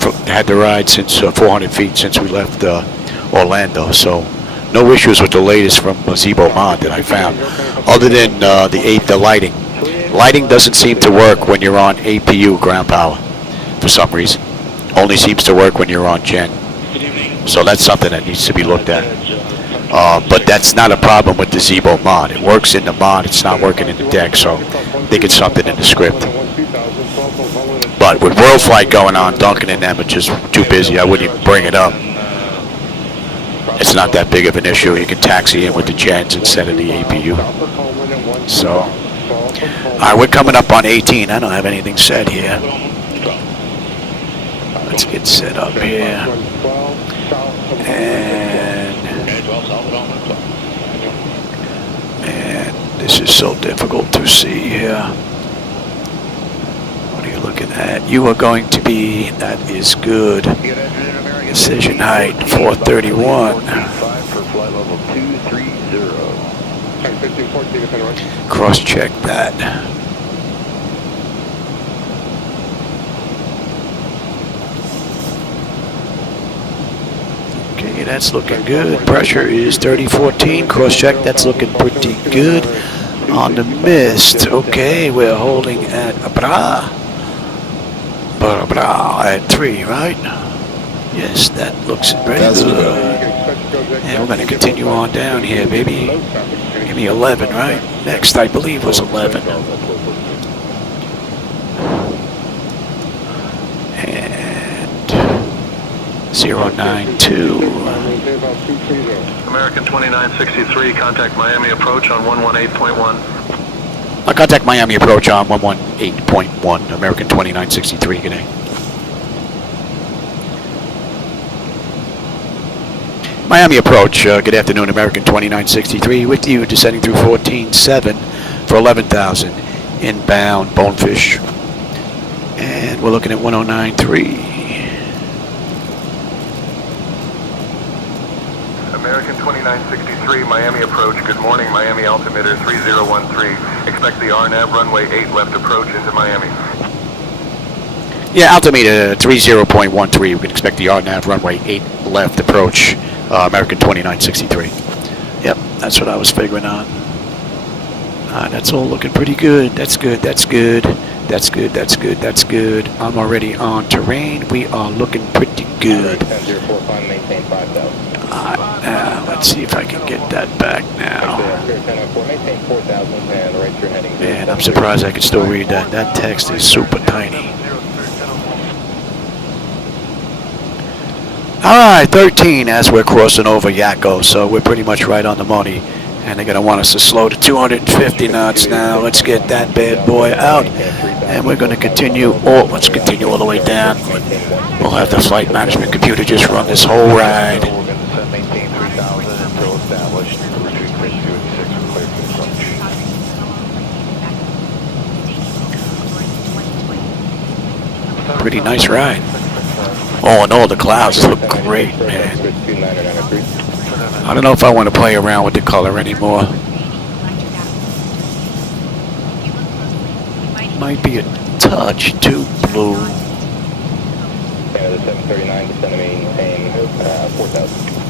ride since 400 feet since we left Orlando. So no issues with the latest from ZiboMod that I found. Other than the lighting. Lighting doesn't seem to work when you're on APU ground power for some reason. Only seems to work when you're on gen. So that's something that needs to be looked at. But that's not a problem with the ZiboMod. It works in the mod. It's not working in the deck. So I think it's something in the script. But with World Flight going on, Duncan and them are just too busy. I wouldn't even bring it up. It's not that big of an issue. You can taxi in with the gens instead of the APU. So, alright, we're coming up on 18. I don't have anything set here. Let's get set up here. And this is so difficult to see here. What are you looking at? You are going to be, that is good. Decision height, 431. Cross-check that. Okay, that's looking good. Pressure is 3014. Cross-check, that's looking pretty good. On the mist, okay, we're holding at at 3, right? Yes, that looks very good. And we're going to continue on down here, baby. Give me 11, right? Next, I believe, was 11. And 092. American 2963, contact Miami approach on 118.1. I'll contact Miami approach on 118.1. American 2963, good day. Miami approach, good afternoon, American 2963, with you, descending through 14.7 for 11,000, inbound, Bonefish, and we're looking at 109.3. American 2963, Miami approach, good morning, Miami altimeter 3013, expect the RNAV runway 8 left approach into Miami. Yeah, altimeter 30.13, we can expect the RNAV runway 8 left approach. American 2963. Yep, that's what I was figuring on. That's all looking pretty good. That's good, that's good. That's good, that's good, that's good. I'm already on terrain. We are looking pretty good. Now, let's see if I can get that back now. Man, I'm surprised I can still read that. That text is super tiny. Alright, 13 as we're crossing over Yakko, so we're pretty much right on the money. And they're going to want us to slow to 250 knots now. Let's get that bad boy out. And we're going to continue, let's continue all the way down. We'll have the flight management computer just run this whole ride. Pretty nice ride. Oh, and all the clouds look great, man. I don't know if I want to play around with the color anymore. Might be a touch too blue.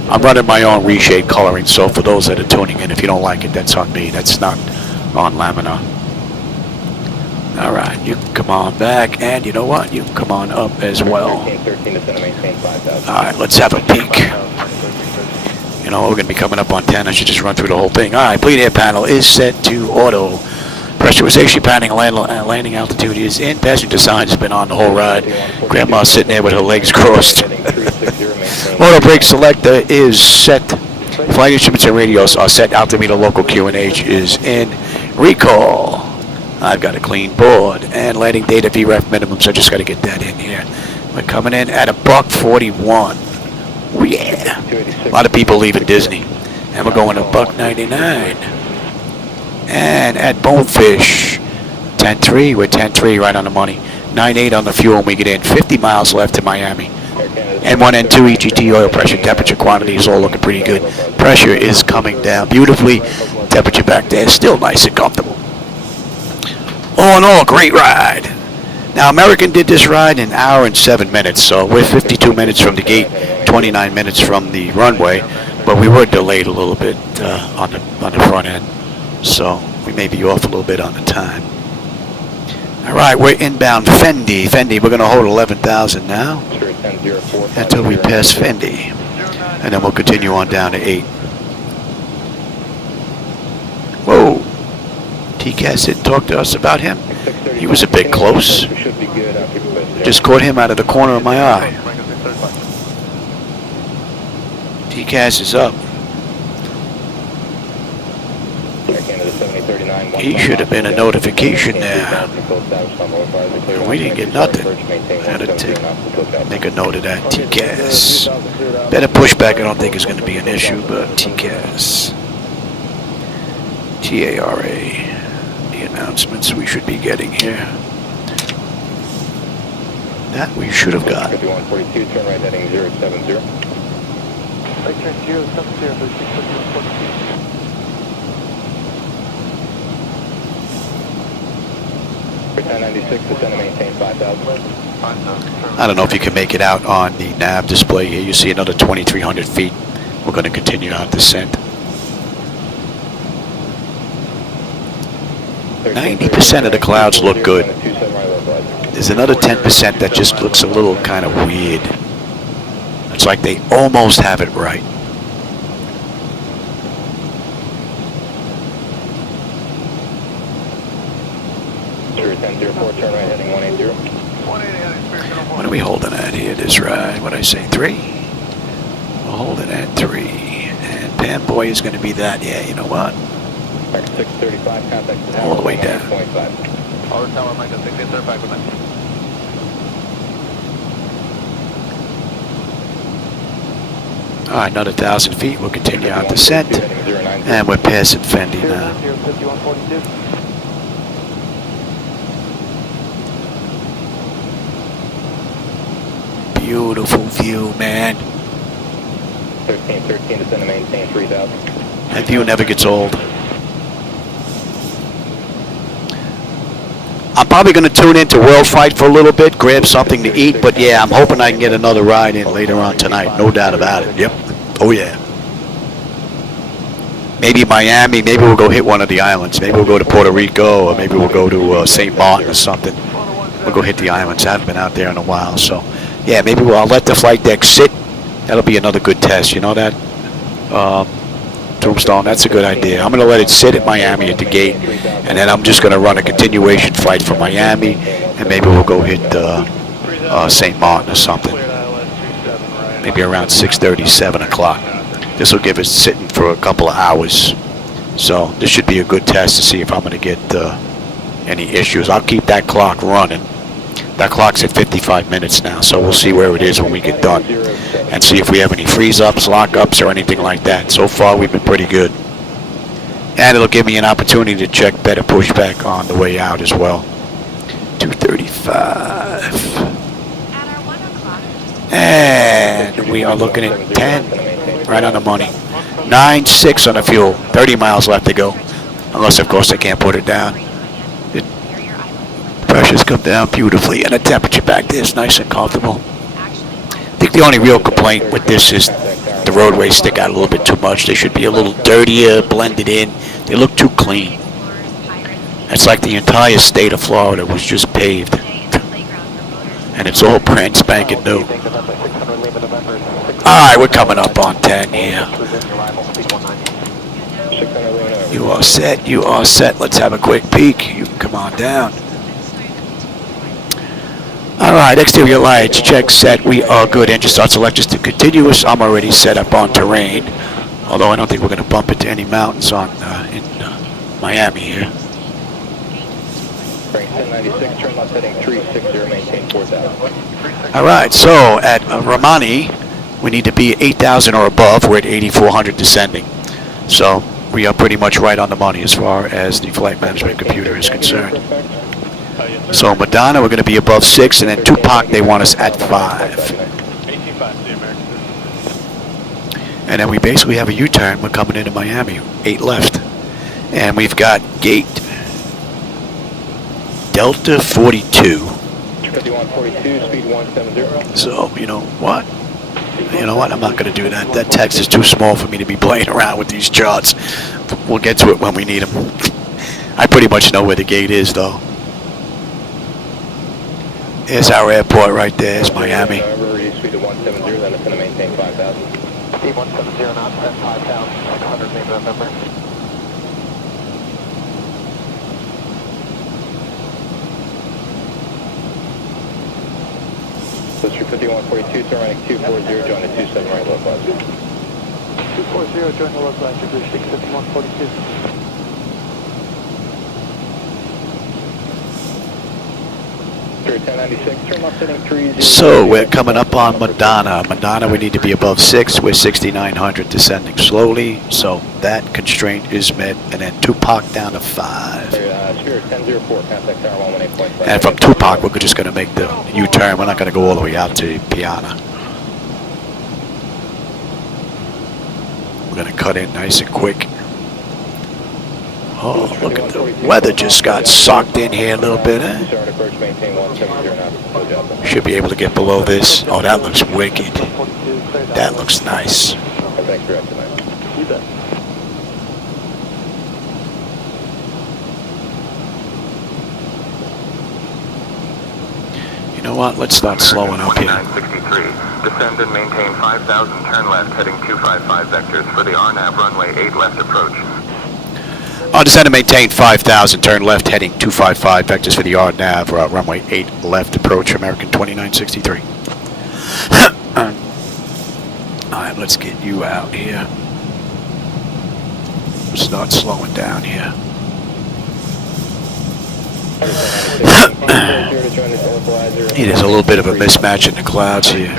I'm running my own reshade coloring, so for those that are tuning in, if you don't like it, that's on me. That's not on Lamina. All right, you can come on back, and you know what? You can come on up as well. 13 descend and maintain 5,000. All right, let's have a peek. You know, we're going to be coming up on 10. I should just run through the whole thing. All right, bleed air panel is set to auto. Pressurization panning, landing altitude is in. Passenger sign has been on the whole ride. Grandma's sitting there with her legs crossed. Auto brake selector is set. Flight instruments and radios are set. Altimeter local QNH is in. Recall. I've got a clean board. And landing data VREF minimum, so I just got to get that in here. We're coming in at $141. Oh yeah. A lot of people leaving Disney. And we're going to $199. And at Bonefish, 10-3, we're 10-3 right on the money. 9.8 on the fuel when we get in. 50 miles left to Miami. N1, N2, EGT, oil pressure, temperature, quantities all looking pretty good. Pressure is coming down beautifully. Temperature back there is still nice and comfortable. All in all, great ride. Now, American did this ride in an hour and 7 minutes, so we're 52 minutes from the gate, 29 minutes from the runway, but we were delayed a little bit on the front end. So we may be off a little bit on the time. All right, we're inbound Fendi. Fendi, we're going to hold 11,000 now until we pass Fendi. And then we'll continue on down to 8. Whoa. TCAS didn't talk to us about him. He was a bit close. Just caught him out of the corner of my eye. TCAS is up. He should have been a notification there. We didn't get nothing. Had to make a note of that. TCAS. Better pushback, I don't think is going to be an issue, but TCAS. TARA. The announcements we should be getting here. That we should have got. 5142, turn right heading 070. Right turn 070, 5142. descend and maintain 5,000. I don't know if you can make it out on the nav display here. You see another 2,300 feet. We're going to continue our descent. 90% of the clouds look good. There's another 10% that just looks a little kind of weird. It's like they almost have it right. Turn right heading 180. What are we holding at here, this ride? What did I say, 3? We'll hold it at 3. And Pam Boy is going to be that, yeah, you know what? 635, contact all the way down. All right, another 1,000 feet. We'll continue our descent. And we're passing Fendi now. Beautiful view, man. 1313 descend and maintain 3,000. That view never gets old. I'm probably going to tune into World Fight for a little bit, grab something to eat, but yeah, I'm hoping I can get another ride in later on tonight. No doubt about it. Yep. Oh, yeah. Maybe Miami. Maybe we'll go hit one of the islands. Maybe we'll go to Puerto Rico, or maybe we'll go to St. Martin or something. We'll go hit the islands. I haven't been out there in a while, so yeah, maybe I'll let the flight deck sit. That'll be another good test. You know that? Tombstone, that's a good idea. I'm going to let it sit at Miami at the gate, and then I'm just going to run a continuation flight from Miami, and maybe we'll go hit St. Martin or something. Maybe around 6:30, 7 o'clock. This will give us sitting for a couple of hours. So this should be a good test to see if I'm going to get any issues. I'll keep that clock running. That clock's at 55 minutes now, so we'll see where it is when we get done and see if we have any freeze-ups, lock-ups, or anything like that. So far, we've been pretty good. And it'll give me an opportunity to check better pushback on the way out as well. 235. And we are looking at 10, right on the money. 9.6 on the fuel, 30 miles left to go. Unless, of course, I can't put it down. Pressure's come down beautifully, and the temperature back there is nice and comfortable. I think the only real complaint with this is the roadways stick out a little bit too much. They should be a little dirtier, blended in. They look too clean. It's like the entire state of Florida was just paved. And it's all brand spanking new. Alright, we're coming up on 10 here. You are set, you are set. Let's have a quick peek. You can come on down. Alright, exterior lights, check, set. We are good. Engine start selectors to continuous. I'm already set up on terrain. Although I don't think we're going to bump into any mountains on in Miami here. 1096, turn left heading 360, maintain 4,000. Alright, so at Romani, we need to be 8,000 or above. We're at 8,400 descending. So we are pretty much right on the money as far as the flight management computer is concerned. So Madonna, we're going to be above 6, and then Tupac, they want us at 5. And then we basically have a U-turn. We're coming into Miami, 8 left. And we've got gate Delta 42. 5142, speed 170. So, you know what? I'm not going to do that. That text is too small for me to be playing around with these charts. We'll get to it when we need them. I pretty much know where the gate is, though. There's our airport right there. It's Miami. Speed 170, then it's going to maintain 5,000. Speed 170 knots, then 5,000, 600 meters November. Through 5142, turn right 240, join the 27 right localizer. 240, join the localizer, Bridge 65142. Through 1096, turn left heading 30. So we're coming up on Madonna. Madonna, we need to be above 6. We're 6,900 descending slowly. So that constraint is met. And then Tupac down to 5. Spirit 1004, contact tower 118.5. And from Tupac, we're just going to make the U-turn. We're not going to go all the way out to Piana. We're going to cut in nice and quick. Oh, look at the weather just got sucked in here a little bit, eh? Should be able to get below this. Oh, that looks wicked. That looks nice. You know what? Let's start slowing up here. 2963. Descend and maintain 5,000. Turn left, heading 255 vectors for the RNAV runway 8 left approach. Descend and maintain 5,000. Turn left, heading 255 vectors for the RNAV runway 8 left approach. American 2963. All right, let's get you out here. Start slowing down here. There's a little bit of a mismatch in the clouds here.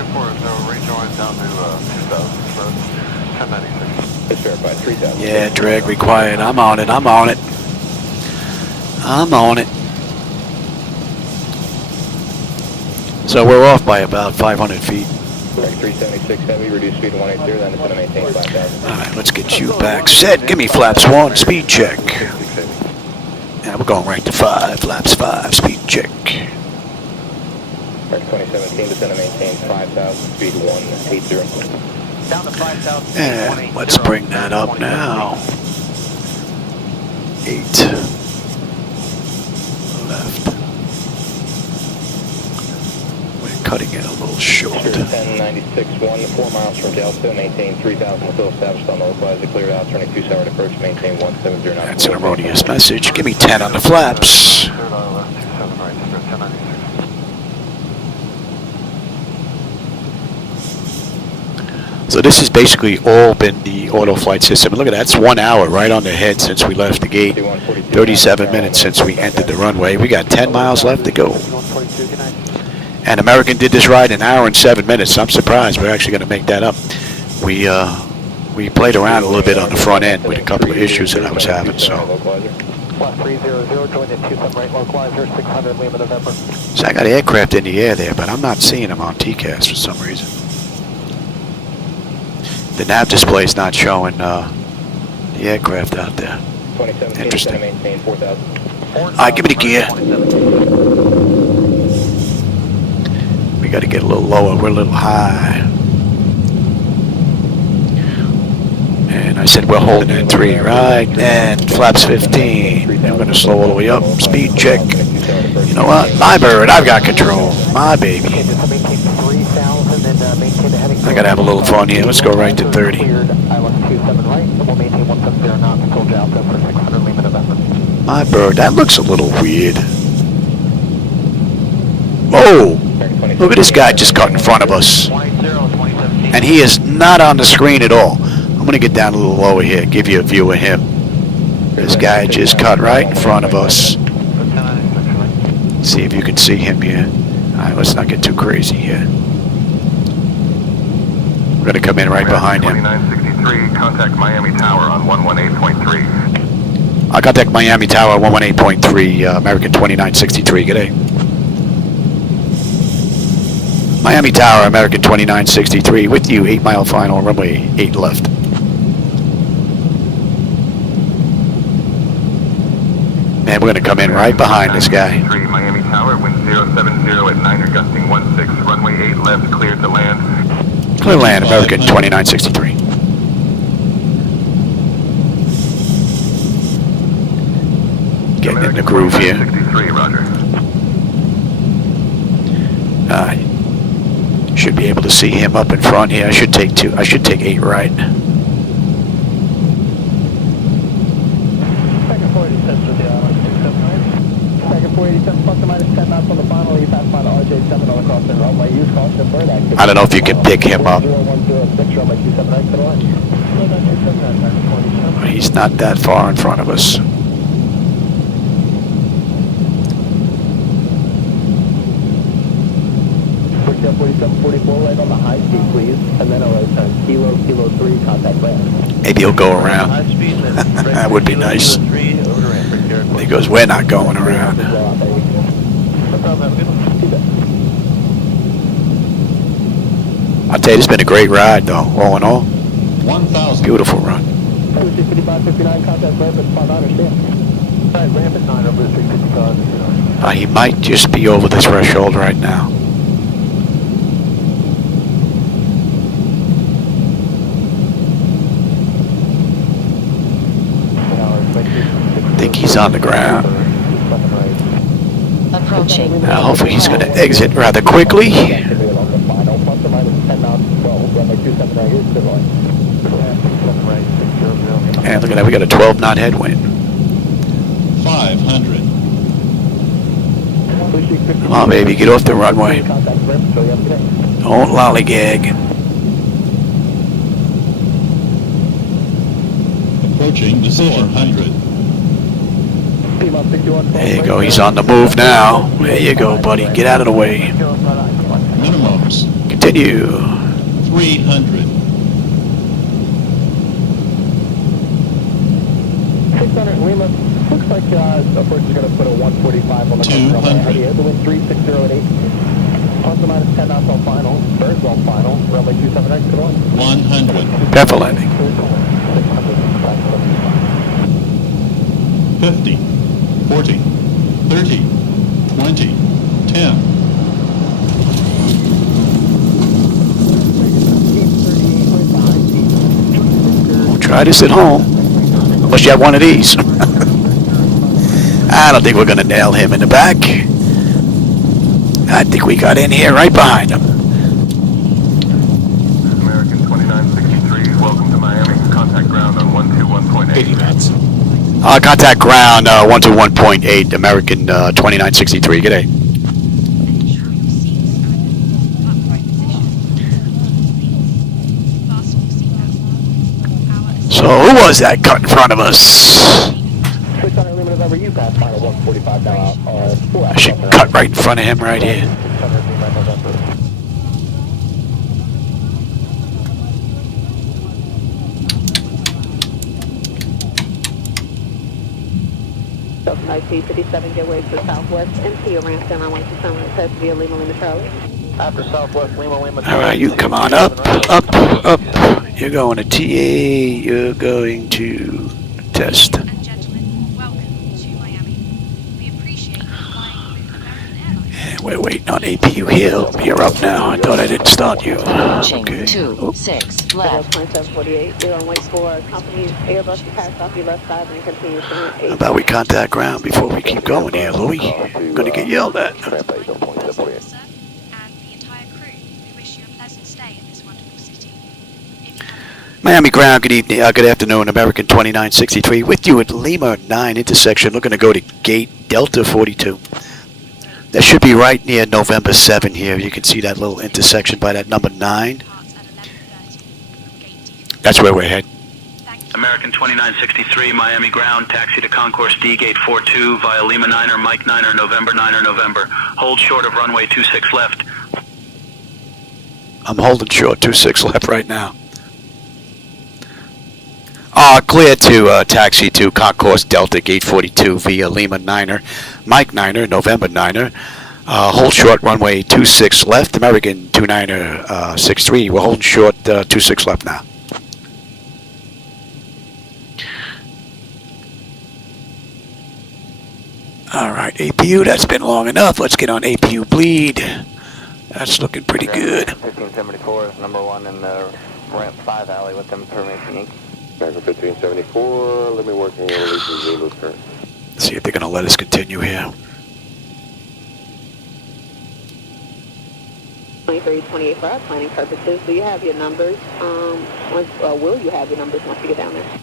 Yeah, drag required. I'm on it. I'm on it. I'm on it. So we're off by about 500 feet. 376 heavy, reduce speed 180, then it's going to maintain 5,000. All right, let's get you back set. Give me flaps 1, speed check. Yeah, we're going right to 5, flaps 5, speed check. 2017, descend and maintain 5,000, speed 180. Down to 5,000. And let's bring that up now. 8 left. We're cutting it a little short. 1096, 4 miles from Delta, maintain 3,000 until established on the localizer, cleared out, turning 2 southward approach, maintain 170. That's an erroneous message. Give me 10 on the flaps. So this has basically all been the auto flight system. And look at that, it's 1 hour right on the head since we left the gate. 37 minutes since we entered the runway. We got 10 miles left to go. And American did this ride in 1 hour and 7 minutes. So I'm surprised we're actually going to make that up. We played around a little bit on the front end with a couple of issues that I was having. So I got aircraft in the air there, but I'm not seeing them on TCAS for some reason. The nav display is not showing the aircraft out there. Interesting. Alright, give me the gear. We got to get a little lower. We're a little high. And And I said, we're holding at 3, right? And flaps 15. And we're going to slow all the way up. Speed check. You know what? My bird, I've got control. My baby. I got to have a little fun here. Let's go right to 30. My bird, that looks a little weird. Whoa! Look at this guy just cut in front of us. And he is not on the screen at all. I'm going to get down a little lower here, give you a view of him. This guy just cut right in front of us. See if you can see him here. Alright, let's not get too crazy here. We're going to come in right behind him. 2963, contact Miami Tower on 118.3. I'll contact Miami Tower 118.3, American 2963. G'day. Miami Tower, American 2963, with you, 8 mile final, runway 8 left. And we're going to come in right behind this guy. Miami Tower, wind 070 at 9, gusting 16, runway 8 left, cleared to land. Clear land, American 2963. Getting in the groove here. 63, roger. Should be able to see him up in front here. I should take 2. I should take 8 right. Second 487 to the island, 279. Second 487 plus or minus 10 knots on the final. You pass by the RJ7 on the crossing runway. Use caution bird active. I don't know if you can pick him up. 0106 runway 279 to the line. He's not that far in front of us. Hotel 4744, right on the high speed, please. And then I'll turn Kilo 3, contact land. Maybe he'll go around. That would be nice. He goes, we're not going around. I'll tell you, it's been a great ride, though, all in all. 1,000. Beautiful run. 5559, contact land, but I understand. Ramp at 9 over 355. He might just be over the threshold right now. I think he's on the ground. Approaching. Now, hopefully he's going to exit rather quickly. And look at that, we got a 12 knot headwind. 500. Come on, baby, get off the runway. Don't lollygag. Approaching decision 400. There you go, he's on the move now. There you go, buddy, get out of the way. Minimums. Continue. 300. 600 Lima. Looks like approach is going to put a 145 on the 200. The wind 360 at 8. Plus or minus 10 knots on final. Birds on final. Runway 279 to the line. 100. Careful landing. 50. 40. 30. 20. 10. We'll try this at home. Unless you have one of these. I don't think we're going to nail him in the back. I think we got in here right behind him. American 2963, welcome to Miami. Contact ground on 121.8. 80 knots. Contact ground 121.8, American 2963. G'day. So who was that cut in front of us? 600 Lima November, you pass final 145 now. I should cut right in front of him right here. 600 Lima November. IP-57 gateway to Southwest MCO ramp down on 127 test via Lima Lima Charlie. After Southwest Lima Lima. All right, you come on up, up, up. You're going to TA. You're going to test. And gentlemen, welcome to Miami. We appreciate you flying with American Airlines. And We're waiting on APU here. You're up now. I thought I didn't start you. Okay. 26 left. 2748. You're on wait for company Airbus to pass off your left side and continue to run 8. How about we contact ground before we keep going here, Louis? I'm gonna get yelled at. Sir, and the entire crew, we wish you a pleasant stay in this wonderful city. If you have Miami ground, good evening, good afternoon, American 2963 with you at Lima 9 intersection, looking to go to gate Delta 42. That should be right near November 7 here. You can see that little intersection by that number 9. parts at 11:30 from gate D. That's where we're heading. American 2963, Miami ground, taxi to Concourse D, gate 42, via Lima 9er, Mike 9er, November 9er, November. Hold short of runway 26 left. I'm holding short 26 left right now. Clear to taxi to Concourse Delta, gate 42 via Lima 9er, Mike 9er, November 9er. Hold short runway 26 left, American 29er 63. We're holding short 26 left now. Alright, APU, that's been long enough. Let's get on APU bleed. That's looking pretty good. 1574 is number 1 in the ramp 5 alley with information Inc. American 1574, let me work in your release Zulu, sir. See if they're going to let us continue here. 2328 for our planning purposes. Do you have your numbers? Will you have your numbers once you get down there?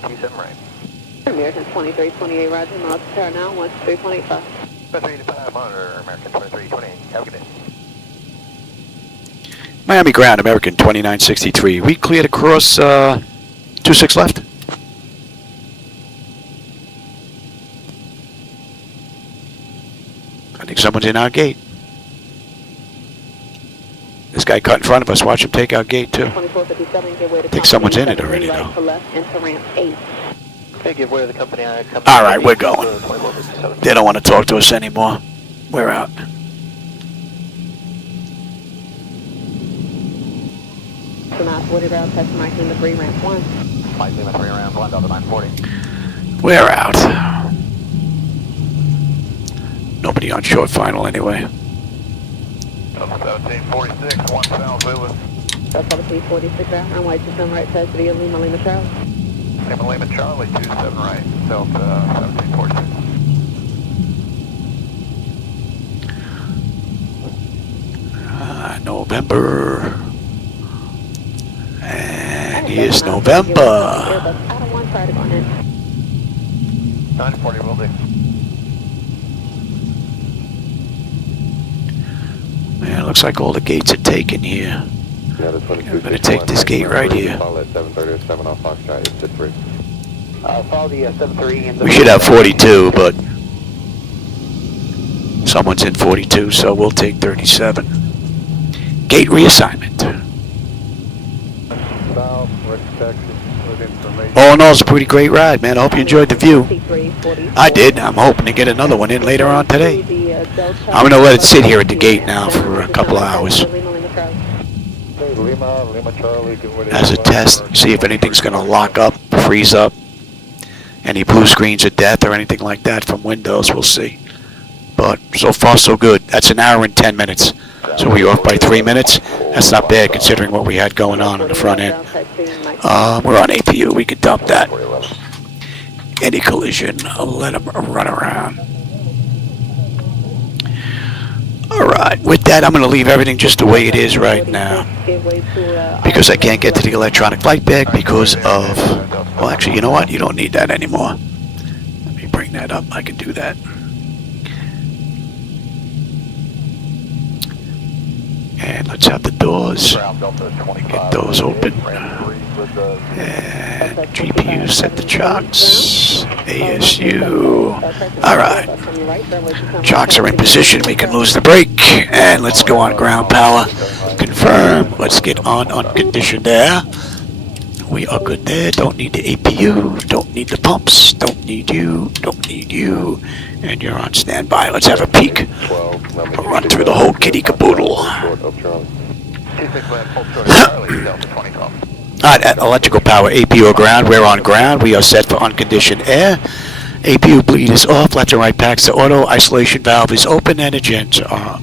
27 right. American 2328, Roger, miles per hour now, 13.85. 385 monitor, American 2328. Have a good day. Miami ground, American 2963. We cleared across 26 left. I think someone's in our gate. This guy cut in front of us. Watch him take our gate too. 2457, give way to I think someone's in it already right though. to left, enter ramp 8. Okay, give way to the company. All right, we're going. They don't want to talk to us anymore. We're out. So now 40 route, test Mike in the 3 ramp 1. Mike Lima 3 around, blind Delta 940. We're out. Nobody on short final anyway. 1746, 1 South Lewis. That's 1746 route, runway 27 right, test via Lima, Lima Charlie. Lima Charlie, 27 right, Delta 1746. November. And here's November. I don't want prior to going in. 940 will do. Man, it looks like all the gates are taken here. Yeah, I'm going to take this gate right here. Follow 737 on Foxtrot, 863. Follow the 73 and the... We should have 42, but someone's in 42, so we'll take 37. Gate reassignment. South, West Texas, with information. All in all, it's a pretty great ride, man. I hope you enjoyed the view. I did. I'm hoping to get another one in later on today. I'm going to let it sit here at the gate now for a couple of hours Lima Charlie, as a test. See if anything's going to lock up, freeze up. Any blue screens of death or anything like that from Windows, we'll see. But so far, so good. That's an hour and 10 minutes. So we're off by 3 minutes. That's not bad considering what we had going on the front end. We're on APU. We can dump that. Any collision, I'll let them run around. Alright, with that, I'm going to leave everything just the way it is right now. Because I can't get to the electronic flight deck because of... Well, actually, you know what? You don't need that anymore. Let me bring that up. I can do that. And let's have the doors. Get those open. And GPU set the chocks. ASU. Alright. Chocks are in position. We can lose the brake. And let's go on ground power. Confirm. Let's get on unconditioned air. We are good there. Don't need the APU. Don't need the pumps. Don't need you. Don't need you. And you're on standby. Let's have a peek. We'll run through the whole kitty caboodle. Alright, at electrical power, APU ground. We're on ground. We are set for unconditioned air. APU bleed is off, left and right packs. The auto isolation valve is open and the gents are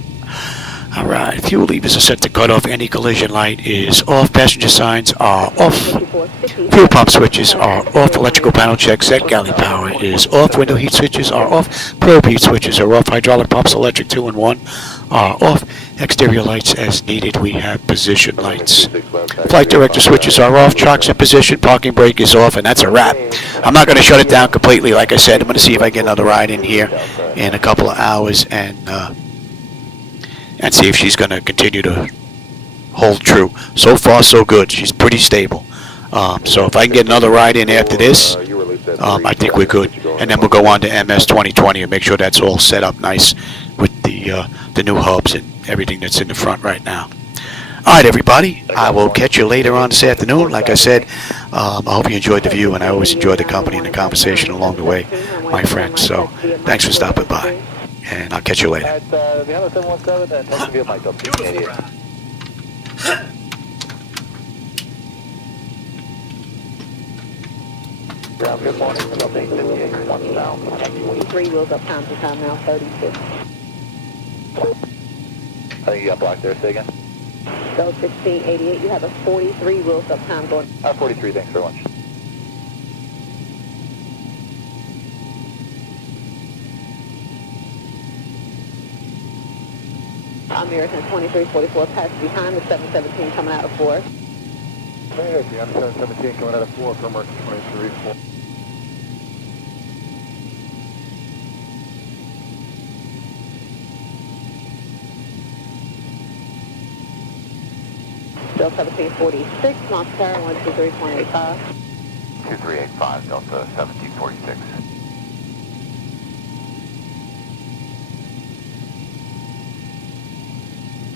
alright. Fuel levers are set to cut off. Anti-collision light is off. Passenger signs are off. Fuel pump switches are off. Electrical panel check set. Galley power is off. Window heat switches are off. Probe heat switches are off. Hydraulic pumps, electric 2 and 1 are off. Exterior lights as needed. We have position lights. Flight director switches are off. Chocks in position. Parking brake is off, and that's a wrap. I'm not going to shut it down completely. Like I said, I'm going to see if I get another ride in here in a couple of hours and see if she's going to continue to hold true. So far, so good. She's pretty stable. So if I can get another ride in after this, I think we're good. And then we'll go on to MS 2020 and make sure that's all set up nice with the new hubs and everything that's in the front right now. All right, everybody. I will catch you later on this afternoon. Like I said, I hope you enjoyed the view, and I always enjoy the company and the conversation along the way, my friends. So thanks for stopping by, and I'll catch you later. At the Honda 717, and test via Mike, up to Canadian. Ground, good morning. Update 58, 1 down. 3 wheels up, time to time now, 36. I think you got blocked there, say again. So 1688, you have a 43 wheels up, time going. 43, thanks very much. American 2344, pass behind the 717 coming out of 4. Hey, the Honda 717 coming out of 4 from American 2344. Delta 1746, North Tower 123.85. 2385, Delta 1746.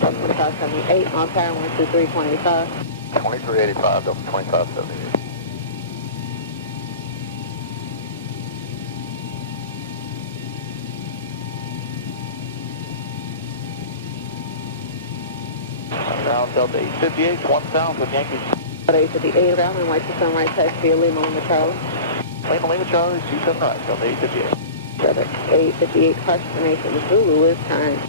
Delta 2578, North Tower 123.85. 2385, Delta 2578. Ground, Delta 858, 1 south with Yankees. Delta 858, ground and white to sunrise, taxi via Lima, Lima Charlie. Lima Charlie, 27 right, Delta 858. Delta 858, approximation Zulu is turned.